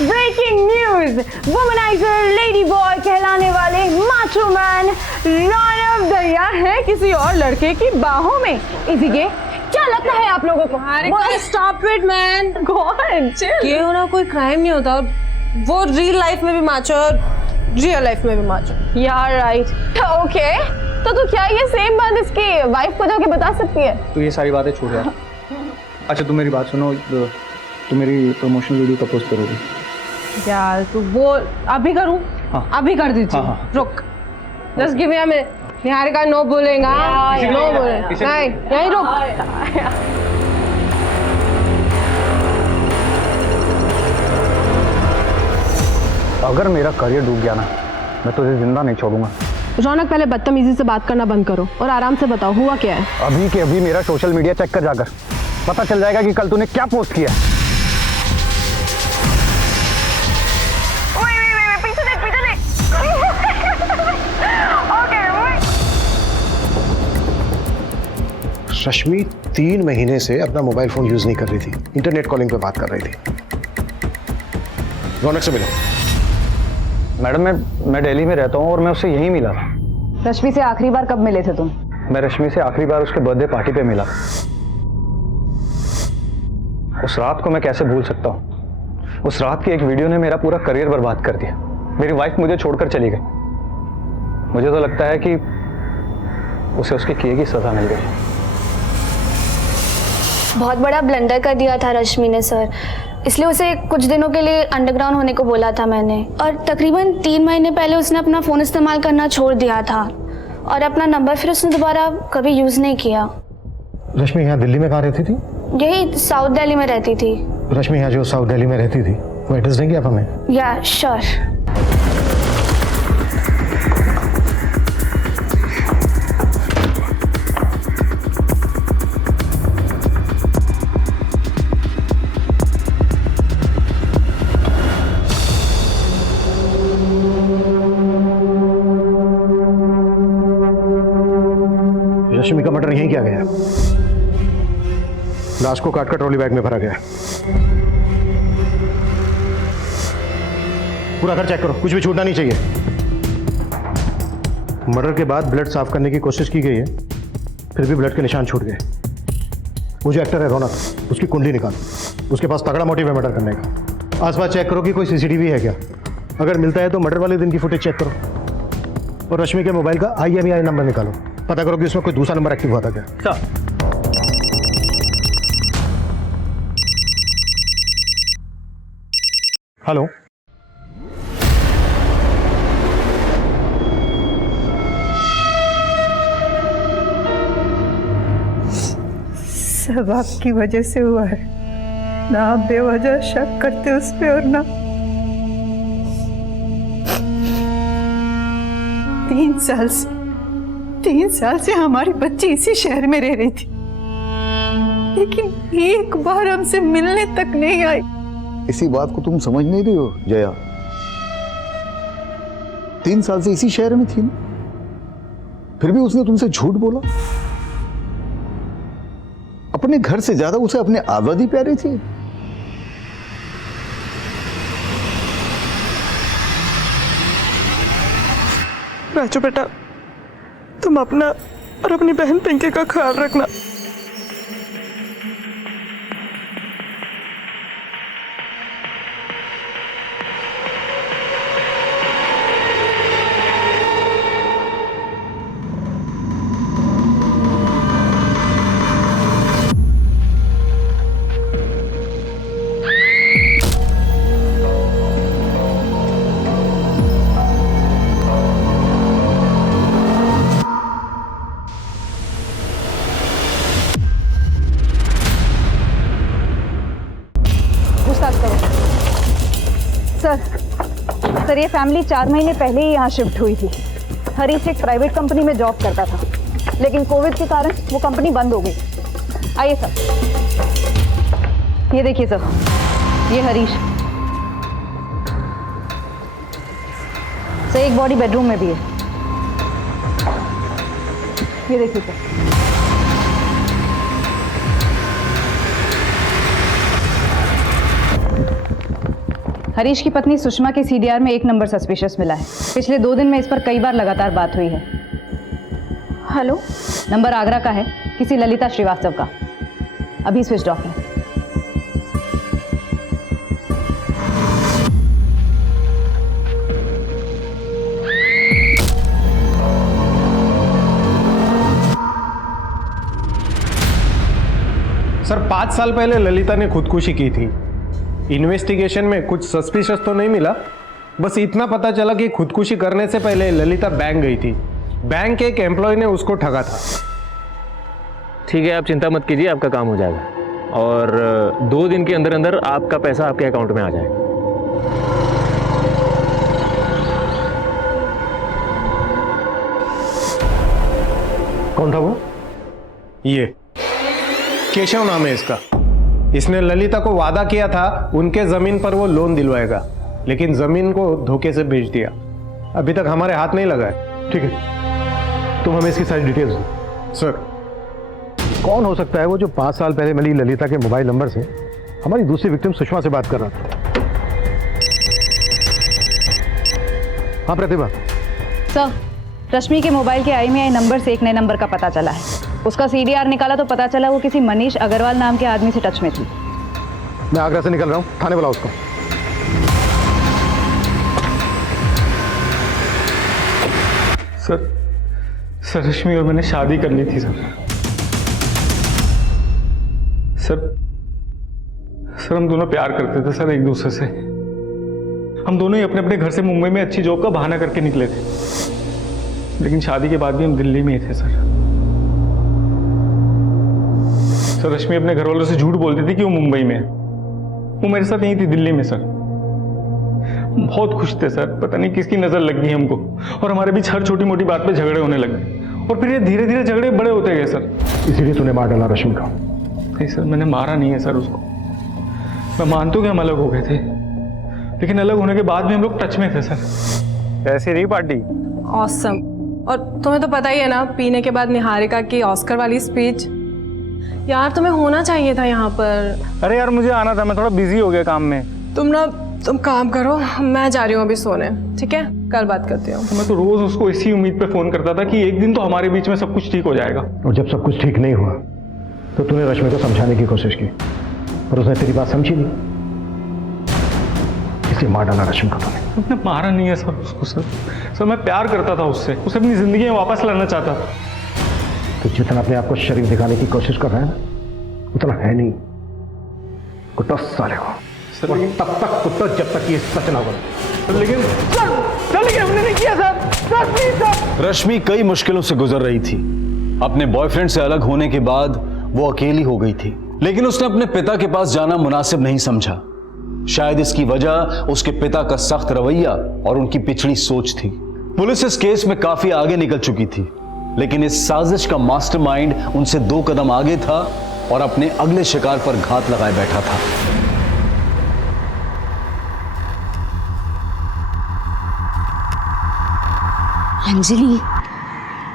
Breaking news, womanizer lady boy कहलाने वाले माचो मैन रौनक दहिया है किसी और लड़के की बाहों में। इसीलिए क्या लगता है आप लोगों को? स्टॉप इट मैन, ये होना कोई क्राइम नहीं होता। वो रियल लाइफ में भी माचो और रियल लाइफ में भी माचो। यार राइट, ओके। तो क्या ये सेम बात इसकी वाइफ को जाके बता सकती है? तो ये सारी बातें छोड़ यार। अच्छा तुम मेरी बात सुनो, तुम मेरी प्रमोशनल वीडियो कब पोस्ट करोगी? यार तू बोल, अभी करूं? हाँ। अभी कर दीजिए। हाँ। रुक, just give me a minute. Niharika no बोलेगा, नो बोलेगा, नहीं यही रुक। अगर मेरा करियर डूब गया ना, मैं तुझे जिंदा नहीं छोड़ूंगा। रौनक, पहले बदतमीजी से बात करना बंद करो और आराम से बताओ हुआ क्या है। अभी के अभी मेरा सोशल मीडिया चेक कर जाकर, पता चल जाएगा कि कल तूने क्या पोस्ट किया। रश्मि 3 महीने से अपना मोबाइल फोन यूज नहीं कर रही थी, इंटरनेट कॉलिंग पे बात कर रही थी। रौनक से मिलो। मैडम मैं दिल्ली में रहता हूँ और मैं उससे यहीं मिला था। रश्मि से आखिरी बार कब मिले थे तुम? मैं रश्मि से आखिरी बार उसके बर्थडे पार्टी पे मिला। उस रात को मैं कैसे भूल सकता हूँ? उस रात की एक वीडियो ने मेरा पूरा करियर बर्बाद कर दिया। मेरी वाइफ मुझे छोड़कर चली गई। मुझे तो लगता है कि उसे उसके किए की सजा मिल गई। बहुत बड़ा ब्लंडर कर दिया था रश्मि ने सर, इसलिए उसे कुछ दिनों के लिए अंडरग्राउंड होने को बोला था मैंने। और तकरीबन 3 महीने पहले उसने अपना फ़ोन इस्तेमाल करना छोड़ दिया था और अपना नंबर फिर उसने दोबारा कभी यूज़ नहीं किया। रश्मि यहाँ दिल्ली में कहाँ रहती थी? यही साउथ दिल्ली में रहती थी। रश्मि यहाँ जो साउथ दिल्ली में रहती थी वो एड्रेस देंगे आप हमें? या श्योर। रश्मि का मर्डर यहीं किया गया। लाश को काटकर ट्रॉली बैग में भरा गया। पूरा घर चेक करो, कुछ भी छूटना नहीं चाहिए। मर्डर के बाद ब्लड साफ करने की कोशिश की गई है, फिर भी ब्लड के निशान छूट गए। वो जो एक्टर है रौनक, उसकी कुंडली निकालो, उसके पास तगड़ा मोटिव है मर्डर करने का। आसपास चेक करो कि कोई सीसीटीवी है क्या। अगर मिलता है तो मर्डर वाले दिन की फुटेज चेक करो और रश्मि के मोबाइल का IMEI नंबर निकालो, पता करो कि उसमें कोई दूसरा नंबर एक्टिव हुआ था क्या। हेलो, सब आपकी वजह से हुआ है ना। आप बेवजह शक करते उस पे और ना 3 साल से हमारी बच्ची इसी शहर में रह रही थी, लेकिन एक बार हमसे मिलने तक नहीं आई। इसी बात को तुम समझ नहीं रही हो जया? 3 साल से इसी शहर में थी ना, फिर भी उसने तुमसे झूठ बोला। अपने घर से ज्यादा उसे अपने आजादी प्यारी थी। राजू बेटा, तुम अपना और अपनी बहन पिंकी का ख्याल रखना। सर, ये फैमिली 4 महीने पहले ही यहाँ शिफ्ट हुई थी। हरीश एक प्राइवेट कंपनी में जॉब करता था, लेकिन कोविड के कारण वो कंपनी बंद हो गई। आइए सर, ये देखिए सर, ये हरीश। सर, एक बॉडी बेडरूम में भी है। ये देखिए सर। हरीश की पत्नी सुषमा के CDR में 1 नंबर सस्पिशियस मिला है। पिछले 2 दिन में इस पर कई बार लगातार बात हुई है। हेलो, नंबर आगरा का है, किसी ललिता श्रीवास्तव का। अभी स्विच ऑफ है। सर, 5 साल पहले ललिता ने खुदकुशी की थी। इन्वेस्टिगेशन में कुछ सस्पिशियस तो नहीं मिला, बस इतना पता चला कि खुदकुशी करने से पहले ललिता बैंक गई थी। बैंक के एक एम्प्लॉय ने उसको ठगा था। ठीक है, आप चिंता मत कीजिए, आपका काम हो जाएगा और 2 दिन के अंदर अंदर आपका पैसा आपके अकाउंट में आ जाएगा। कौन था वो? ये केशव नाम है इसका। इसने ललिता को वादा किया था उनके जमीन पर वो लोन दिलवाएगा, लेकिन जमीन को धोखे से बेच दिया। अभी तक हमारे हाथ नहीं लगा है। ठीक है, तुम हमें इसकी सारी डिटेल्स दो। सर, कौन हो सकता है वो जो 5 साल पहले मिली ललिता के मोबाइल नंबर से हमारी दूसरी विक्टिम सुषमा से बात कर रहा था? हाँ प्रतिभा। सर, रश्मि के मोबाइल के IMEI नंबर से एक नए नंबर का पता चला है। उसका CDR निकाला तो पता चला वो किसी मनीष अग्रवाल नाम के आदमी से टच में थी। मैं आगरा से निकल रहा हूँ, थाने बुलाओ उसको। सर रश्मि और मैंने शादी करनी थी सर हम दोनों प्यार करते थे सर एक दूसरे से। हम दोनों ही अपने अपने घर से मुंबई में अच्छी जॉब का बहाना करके निकले थे, लेकिन शादी के बाद भी हम दिल्ली में ही थे सर। रश्मि अपने घर वालों से झूठ बोलती थी कि वो मुंबई में है। वो मेरे साथ नहीं थी, दिल्ली में सर। बहुत खुश थे सर, पता नहीं किसकी नजर लग गई हमको और हमारे बीच हर छोटी मोटी बात पे झगड़े होने लगे और फिर ये धीरे धीरे झगड़े बड़े होते गए सर। इसीलिए तूने मार डाला रश्मि को? नहीं सर, मैंने मारा नहीं है सर उसको। मैं मानता हूँ कि हम अलग हो गए थे, लेकिन अलग होने के बाद भी हम लोग टच में थे सर। ऐसी रही पार्टी? ऑसम। और तुम्हें तो पता ही है ना, पीने के बाद निहारिका की ऑस्कर वाली स्पीच। यार तुम्हें होना चाहिए था यहाँ पर। अरे यार मुझे आना था, मैं थोड़ा बिजी हो गया काम में। तुम काम करो, मैं जा रही हूँ अभी सोने। ठीक है, कल बात करती हूँ। मैं तो रोज उसको इसी उम्मीद पे फोन करता था कि एक दिन तो हमारे बीच में सब कुछ ठीक हो जाएगा। और जब सब कुछ ठीक नहीं हुआ तो तूने रश्मि को समझाने की कोशिश की, पर उसने तेरी बात समझी नहीं, इसलिए मार डाला रश्मि को तूने। मैंने मारा नहीं है सर उसको सर मैं प्यार करता था उससे, उसे अपनी जिंदगी में वापस लाना चाहता था। तो जितना अपने आप को शरीफ दिखाने की कोशिश कर रहा है ना, उतना है नहीं। कुत्ता साले को तब तक कुत्ता जब तक ये सच ना बोले। लेकिन हमने नहीं किया सर। रश्मि कई मुश्किलों से गुजर रही थी। अपने बॉयफ्रेंड से अलग होने के बाद वो अकेली हो गई थी, लेकिन उसने अपने पिता के पास जाना मुनासिब नहीं समझा। शायद इसकी वजह उसके पिता का सख्त रवैया और उनकी पिछड़ी सोच थी। पुलिस इस केस में काफी आगे निकल चुकी थी, लेकिन इस साजिश का मास्टरमाइंड उनसे 2 कदम आगे था और अपने अगले शिकार पर घात लगाए बैठा था। अंजलि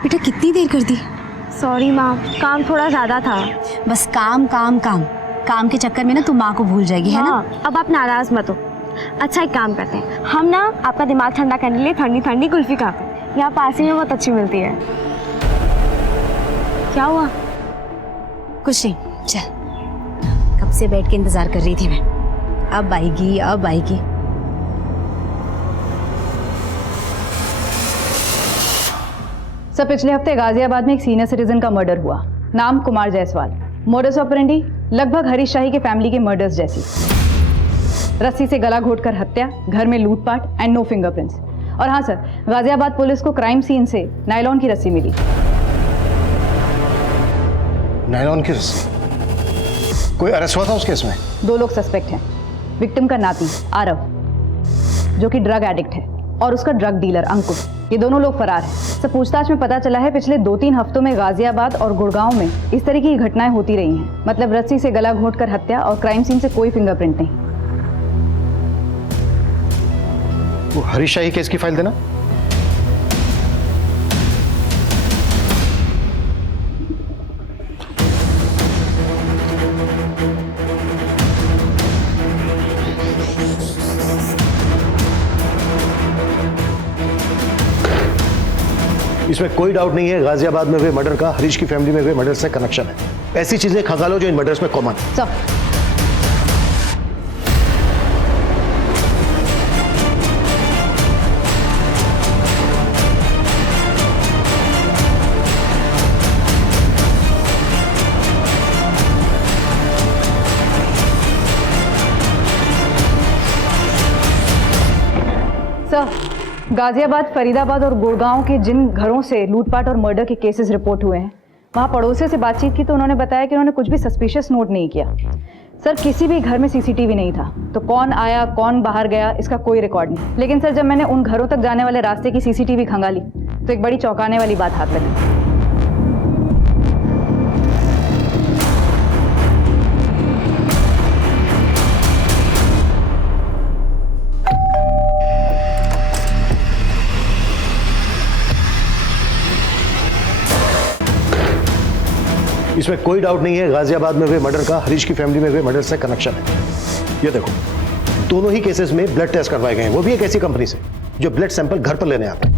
बेटा, कितनी देर कर दी? सॉरी माँ, काम थोड़ा ज्यादा था। बस काम काम काम काम के चक्कर में ना तुम माँ को भूल जाएगी, है ना? अब आप नाराज मत हो। अच्छा, एक काम करते हैं, हम ना आपका दिमाग ठंडा करने के लिए ठंडी ठंडी कुल्फी खाते हैं। यहाँ पास ही में बहुत अच्छी मिलती है। क्या हुआ? कुछ नहीं, चल। कब से बैठ के इंतजार कर रही थी मैं, अब आएगी अब आएगी। सर, पिछले हफ्ते गाजियाबाद में एक सीनियर सिटीजन का मर्डर हुआ। नाम कुमार जायसवाल। मोडस ऑपरेंडी लगभग हरीश शाही के फैमिली के मर्डर्स जैसी। रस्सी से गला घोटकर हत्या, घर में लूटपाट एंड नो फिंगरप्रिंट्स। और हाँ सर, गाजियाबाद पुलिस को क्राइम सीन से नायलॉन की रस्सी मिली। नायलॉन की रस्सी? कोई अरेस्ट हुआ था उस केस में? 2 लोग सस्पेक्ट हैं। विक्टिम का नाती आरव, जो कि ड्रग एडिक्ट है, और उसका ड्रग डीलर अंकुर। ये दोनों लोग फरार हैं। सर, पूछताछ में पता चला है पिछले 2-3 हफ्तों में गाजियाबाद और गुड़गांव में इस तरह की घटनाएं होती रही हैं। मतलब रस्सी से गला घोटकर हत्या और क्राइम सीन से कोई फिंगरप्रिंट नहीं। वो हरीश शाही केस की फाइल देना। इसमें कोई डाउट नहीं है, गाजियाबाद में हुए मर्डर का हरीश की फैमिली में हुए मर्डर से कनेक्शन है। ऐसी चीजें खंगालो जो इन मर्डर्स में कॉमन है। गाजियाबाद, फरीदाबाद और गुड़गांव के जिन घरों से लूटपाट और मर्डर के केसेस रिपोर्ट हुए हैं, वहां पड़ोसियों से बातचीत की तो उन्होंने बताया कि उन्होंने कुछ भी सस्पिशियस नोट नहीं किया। सर, किसी भी घर में सीसीटीवी नहीं था, तो कौन आया कौन बाहर गया इसका कोई रिकॉर्ड नहीं। लेकिन सर, जब मैंने उन घरों तक जाने वाले रास्ते की सीसीटीवी खंगाली तो एक बड़ी चौंकाने वाली बात हाथ लगी। इसमें कोई डाउट नहीं है, गाजियाबाद में हुए मर्डर का हरीश की फैमिली में हुए मर्डर से कनेक्शन है। ये देखो, दोनों ही केसेस में ब्लड टेस्ट करवाए गए हैं, वो भी एक ऐसी कंपनी से जो ब्लड सैंपल घर पर लेने आता है।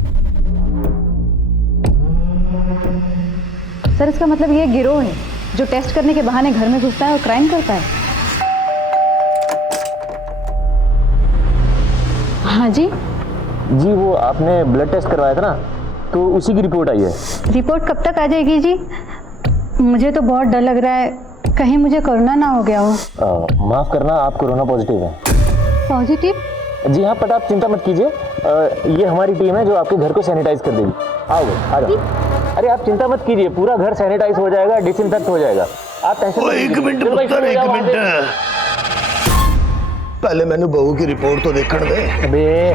सर इसका मतलब ये गिरोह है जो टेस्ट करने के बहाने घर में घुसता है और क्राइम करता है। हाँ जी जी, वो आपने ब्लड टेस्ट करवाया था ना, तो उसी की रिपोर्ट आई है। रिपोर्ट कब तक आ जाएगी जी? मुझे तो बहुत डर लग रहा है, कहीं मुझे कोरोना ना हो गया हो। माफ करना, आप कोरोना पॉजिटिव है। पॉजिटिव? जी हाँ, बट आप चिंता मत कीजिए, ये हमारी टीम है जो आपके घर को सैनिटाइज कर देगी। आओ आ जाओ। अरे आप चिंता मत कीजिए, पूरा घर सैनिटाइज हो जाएगा, डिसइंफेक्ट हो जाएगा। आप टेंशन मत लीजिए। एक मिनट पुत्र, एक मिनट, पहले मैंने बहू की रिपोर्ट तो देखने दे। अबे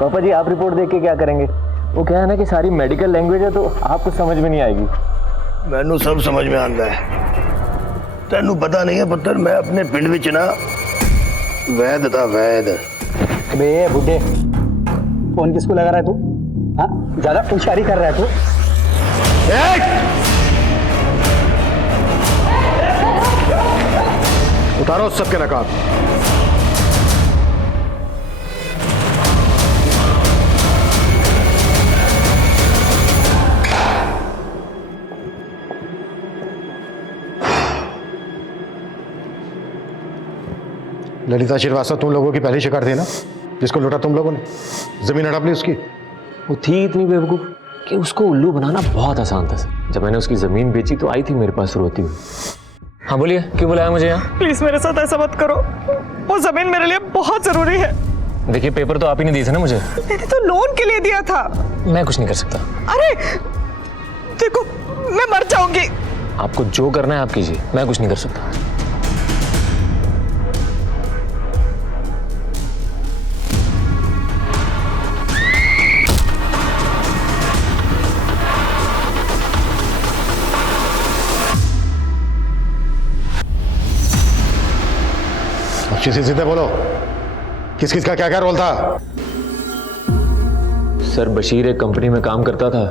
पापा जी, आप रिपोर्ट देख के क्या करेंगे? वो क्या है ना कि सारी मेडिकल लैंग्वेज है, तो आपको समझ में नहीं आएगी। मैनू सब समझ में आता है, तेनू पता नहीं है पुत्र, मैं अपने पिंड विच ना वैद था, वैद। बे बुड्ढे, फोन किसको लगा रहा है तू? हाँ, ज्यादा होशियारी कर रहा है तू। उतारो सबके नकाब। ललिता श्रीवास्तव तुम लोगों की पहली शिकार थी ना, जिसको लूटा तुम लोगों ने, जमीन हड़प ली उसकी। वो थी इतनी बेवकूफ कि उसको उल्लू बनाना बहुत आसान था सर। जब मैंने उसकी जमीन बेची तो आई थी मेरे पास रोती हुई। हाँ बोलिए, क्यों बुलाया मुझे यहाँ? प्लीज मेरे साथ ऐसा मत करो, वो जमीन मेरे लिए बहुत जरूरी है। देखिए, पेपर तो आप ही ने दिए थे ना मुझे। मैंने तो लोन के लिए दिया था। मैं कुछ नहीं कर सकता। अरे देखो, मैं मर जाऊंगी। आपको जो करना है आप कीजिए, मैं कुछ नहीं कर सकता। सीधे बोलो, किस किस का क्या क्या रोल था? सर, बशीर एक कंपनी में काम करता था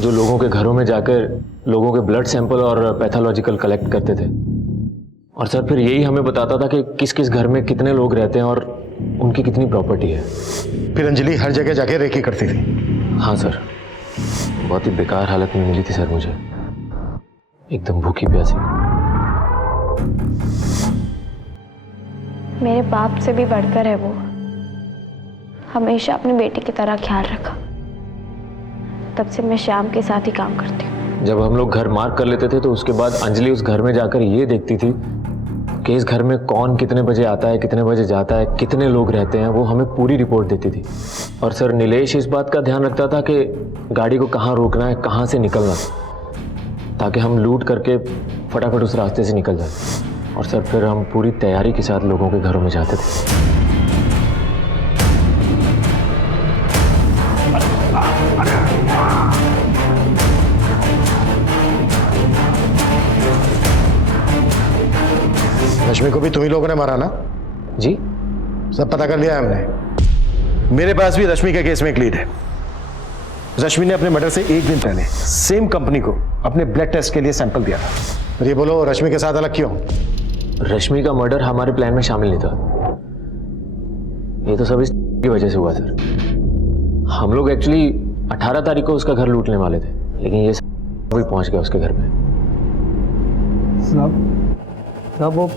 जो लोगों के घरों में जाकर लोगों के ब्लड सैंपल और पैथोलॉजिकल कलेक्ट करते थे। और सर फिर यही हमें बताता था कि किस किस घर में कितने लोग रहते हैं और उनकी कितनी प्रॉपर्टी है। फिर अंजलि हर जगह जाके रेकी करती थी। हाँ सर, बहुत ही बेकार हालत में मिली थी सर मुझे, एकदम भूखी प्यासी। मेरे बाप से भी बढ़कर है वो, हमेशा अपनी बेटी की तरह ख्याल रखा। तब से मैं श्याम के साथ ही काम करती हूँ। जब हम लोग घर मार्क कर लेते थे तो उसके बाद अंजलि उस घर में जाकर ये देखती थी कि इस घर में कौन कितने बजे आता है, कितने बजे जाता है, कितने लोग रहते हैं, वो हमें पूरी रिपोर्ट देती थी। और सर नीलेश इस बात का ध्यान रखता था कि गाड़ी को कहाँ रोकना है, कहाँ से निकलना है, ताकि हम लूट करके फटाफट उस रास्ते से निकल जाए। और सर फिर हम पूरी तैयारी के साथ लोगों के घरों में जाते थे। रश्मि को भी तुम ही लोगों ने मारा ना? जी, सब पता कर लिया है हमने। मेरे पास भी रश्मि के केस में एक लीड है। रश्मि ने अपने मर्डर से एक दिन पहले सेम कंपनी को अपने ब्लड टेस्ट के लिए सैंपल दिया था। और ये बोलो, रश्मि के साथ अलग क्यों? रश्मि का मर्डर हमारे प्लान में शामिल नहीं था। ये तो सब इसकी वजह से हुआ सर। हम लोग एक्चुअली 18 तारीख को उसका घर लूटने वाले थे, लेकिन ये सब भी पहुंच गया उसके घर में। जब वो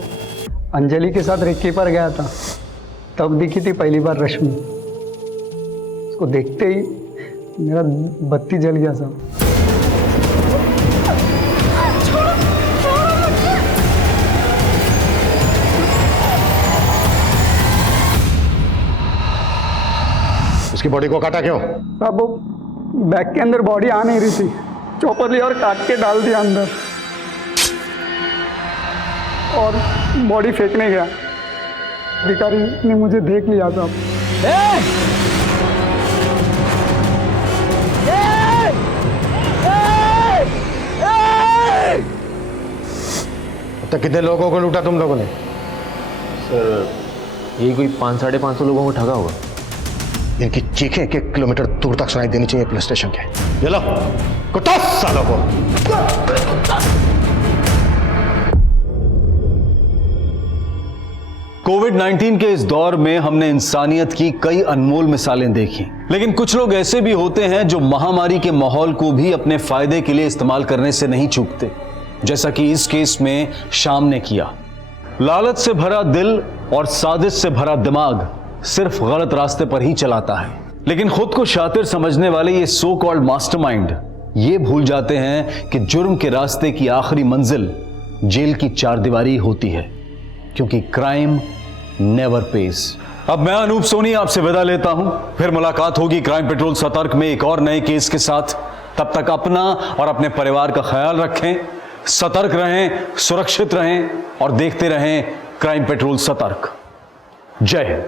अंजलि के साथ रेकी पर गया था तब दिखी थी पहली बार रश्मि। उसको देखते ही मेरा बत्ती जल गया साहब। उसकी बॉडी को काटा क्यों? साहब वो बैग के अंदर बॉडी आ नहीं रही थी, चॉपर लिया और काट के डाल दिया अंदर और बॉडी फेंकने गया। अधिकारी ने मुझे देख लिया साहब। तो कितने लोगों को लूटा तुम लोगों ने? सर यही कोई 500-550 लोगों को ठगा होगा। इनकी चीखें 1 किलोमीटर दूर तक सुनाई देनी चाहिए पुलिस स्टेशन के। ये लो कुत्ता सालों को। कोविड-19 के इस दौर में हमने इंसानियत की कई अनमोल मिसालें देखी, लेकिन कुछ लोग ऐसे भी होते हैं जो महामारी के माहौल को भी अपने फायदे के लिए इस्तेमाल करने से नहीं चूकते, जैसा कि इस केस में शाम ने किया। लालच से भरा दिल और साजिश से भरा दिमाग सिर्फ गलत रास्ते पर ही चलाता है, लेकिन खुद को शातिर समझने वाले ये सो कॉल्ड मास्टरमाइंड ये भूल जाते हैं कि जुर्म के रास्ते की आखिरी मंजिल जेल की चारदीवारी होती है, क्योंकि क्राइम नेवर पेज। अब मैं अनूप सोनी आपसे विदा लेता हूं, फिर मुलाकात होगी क्राइम पेट्रोल सतर्क में एक और नए केस के साथ। तब तक अपना और अपने परिवार का ख्याल रखें, सतर्क रहें, सुरक्षित रहें और देखते रहें क्राइम पेट्रोल सतर्क। जय हिंद।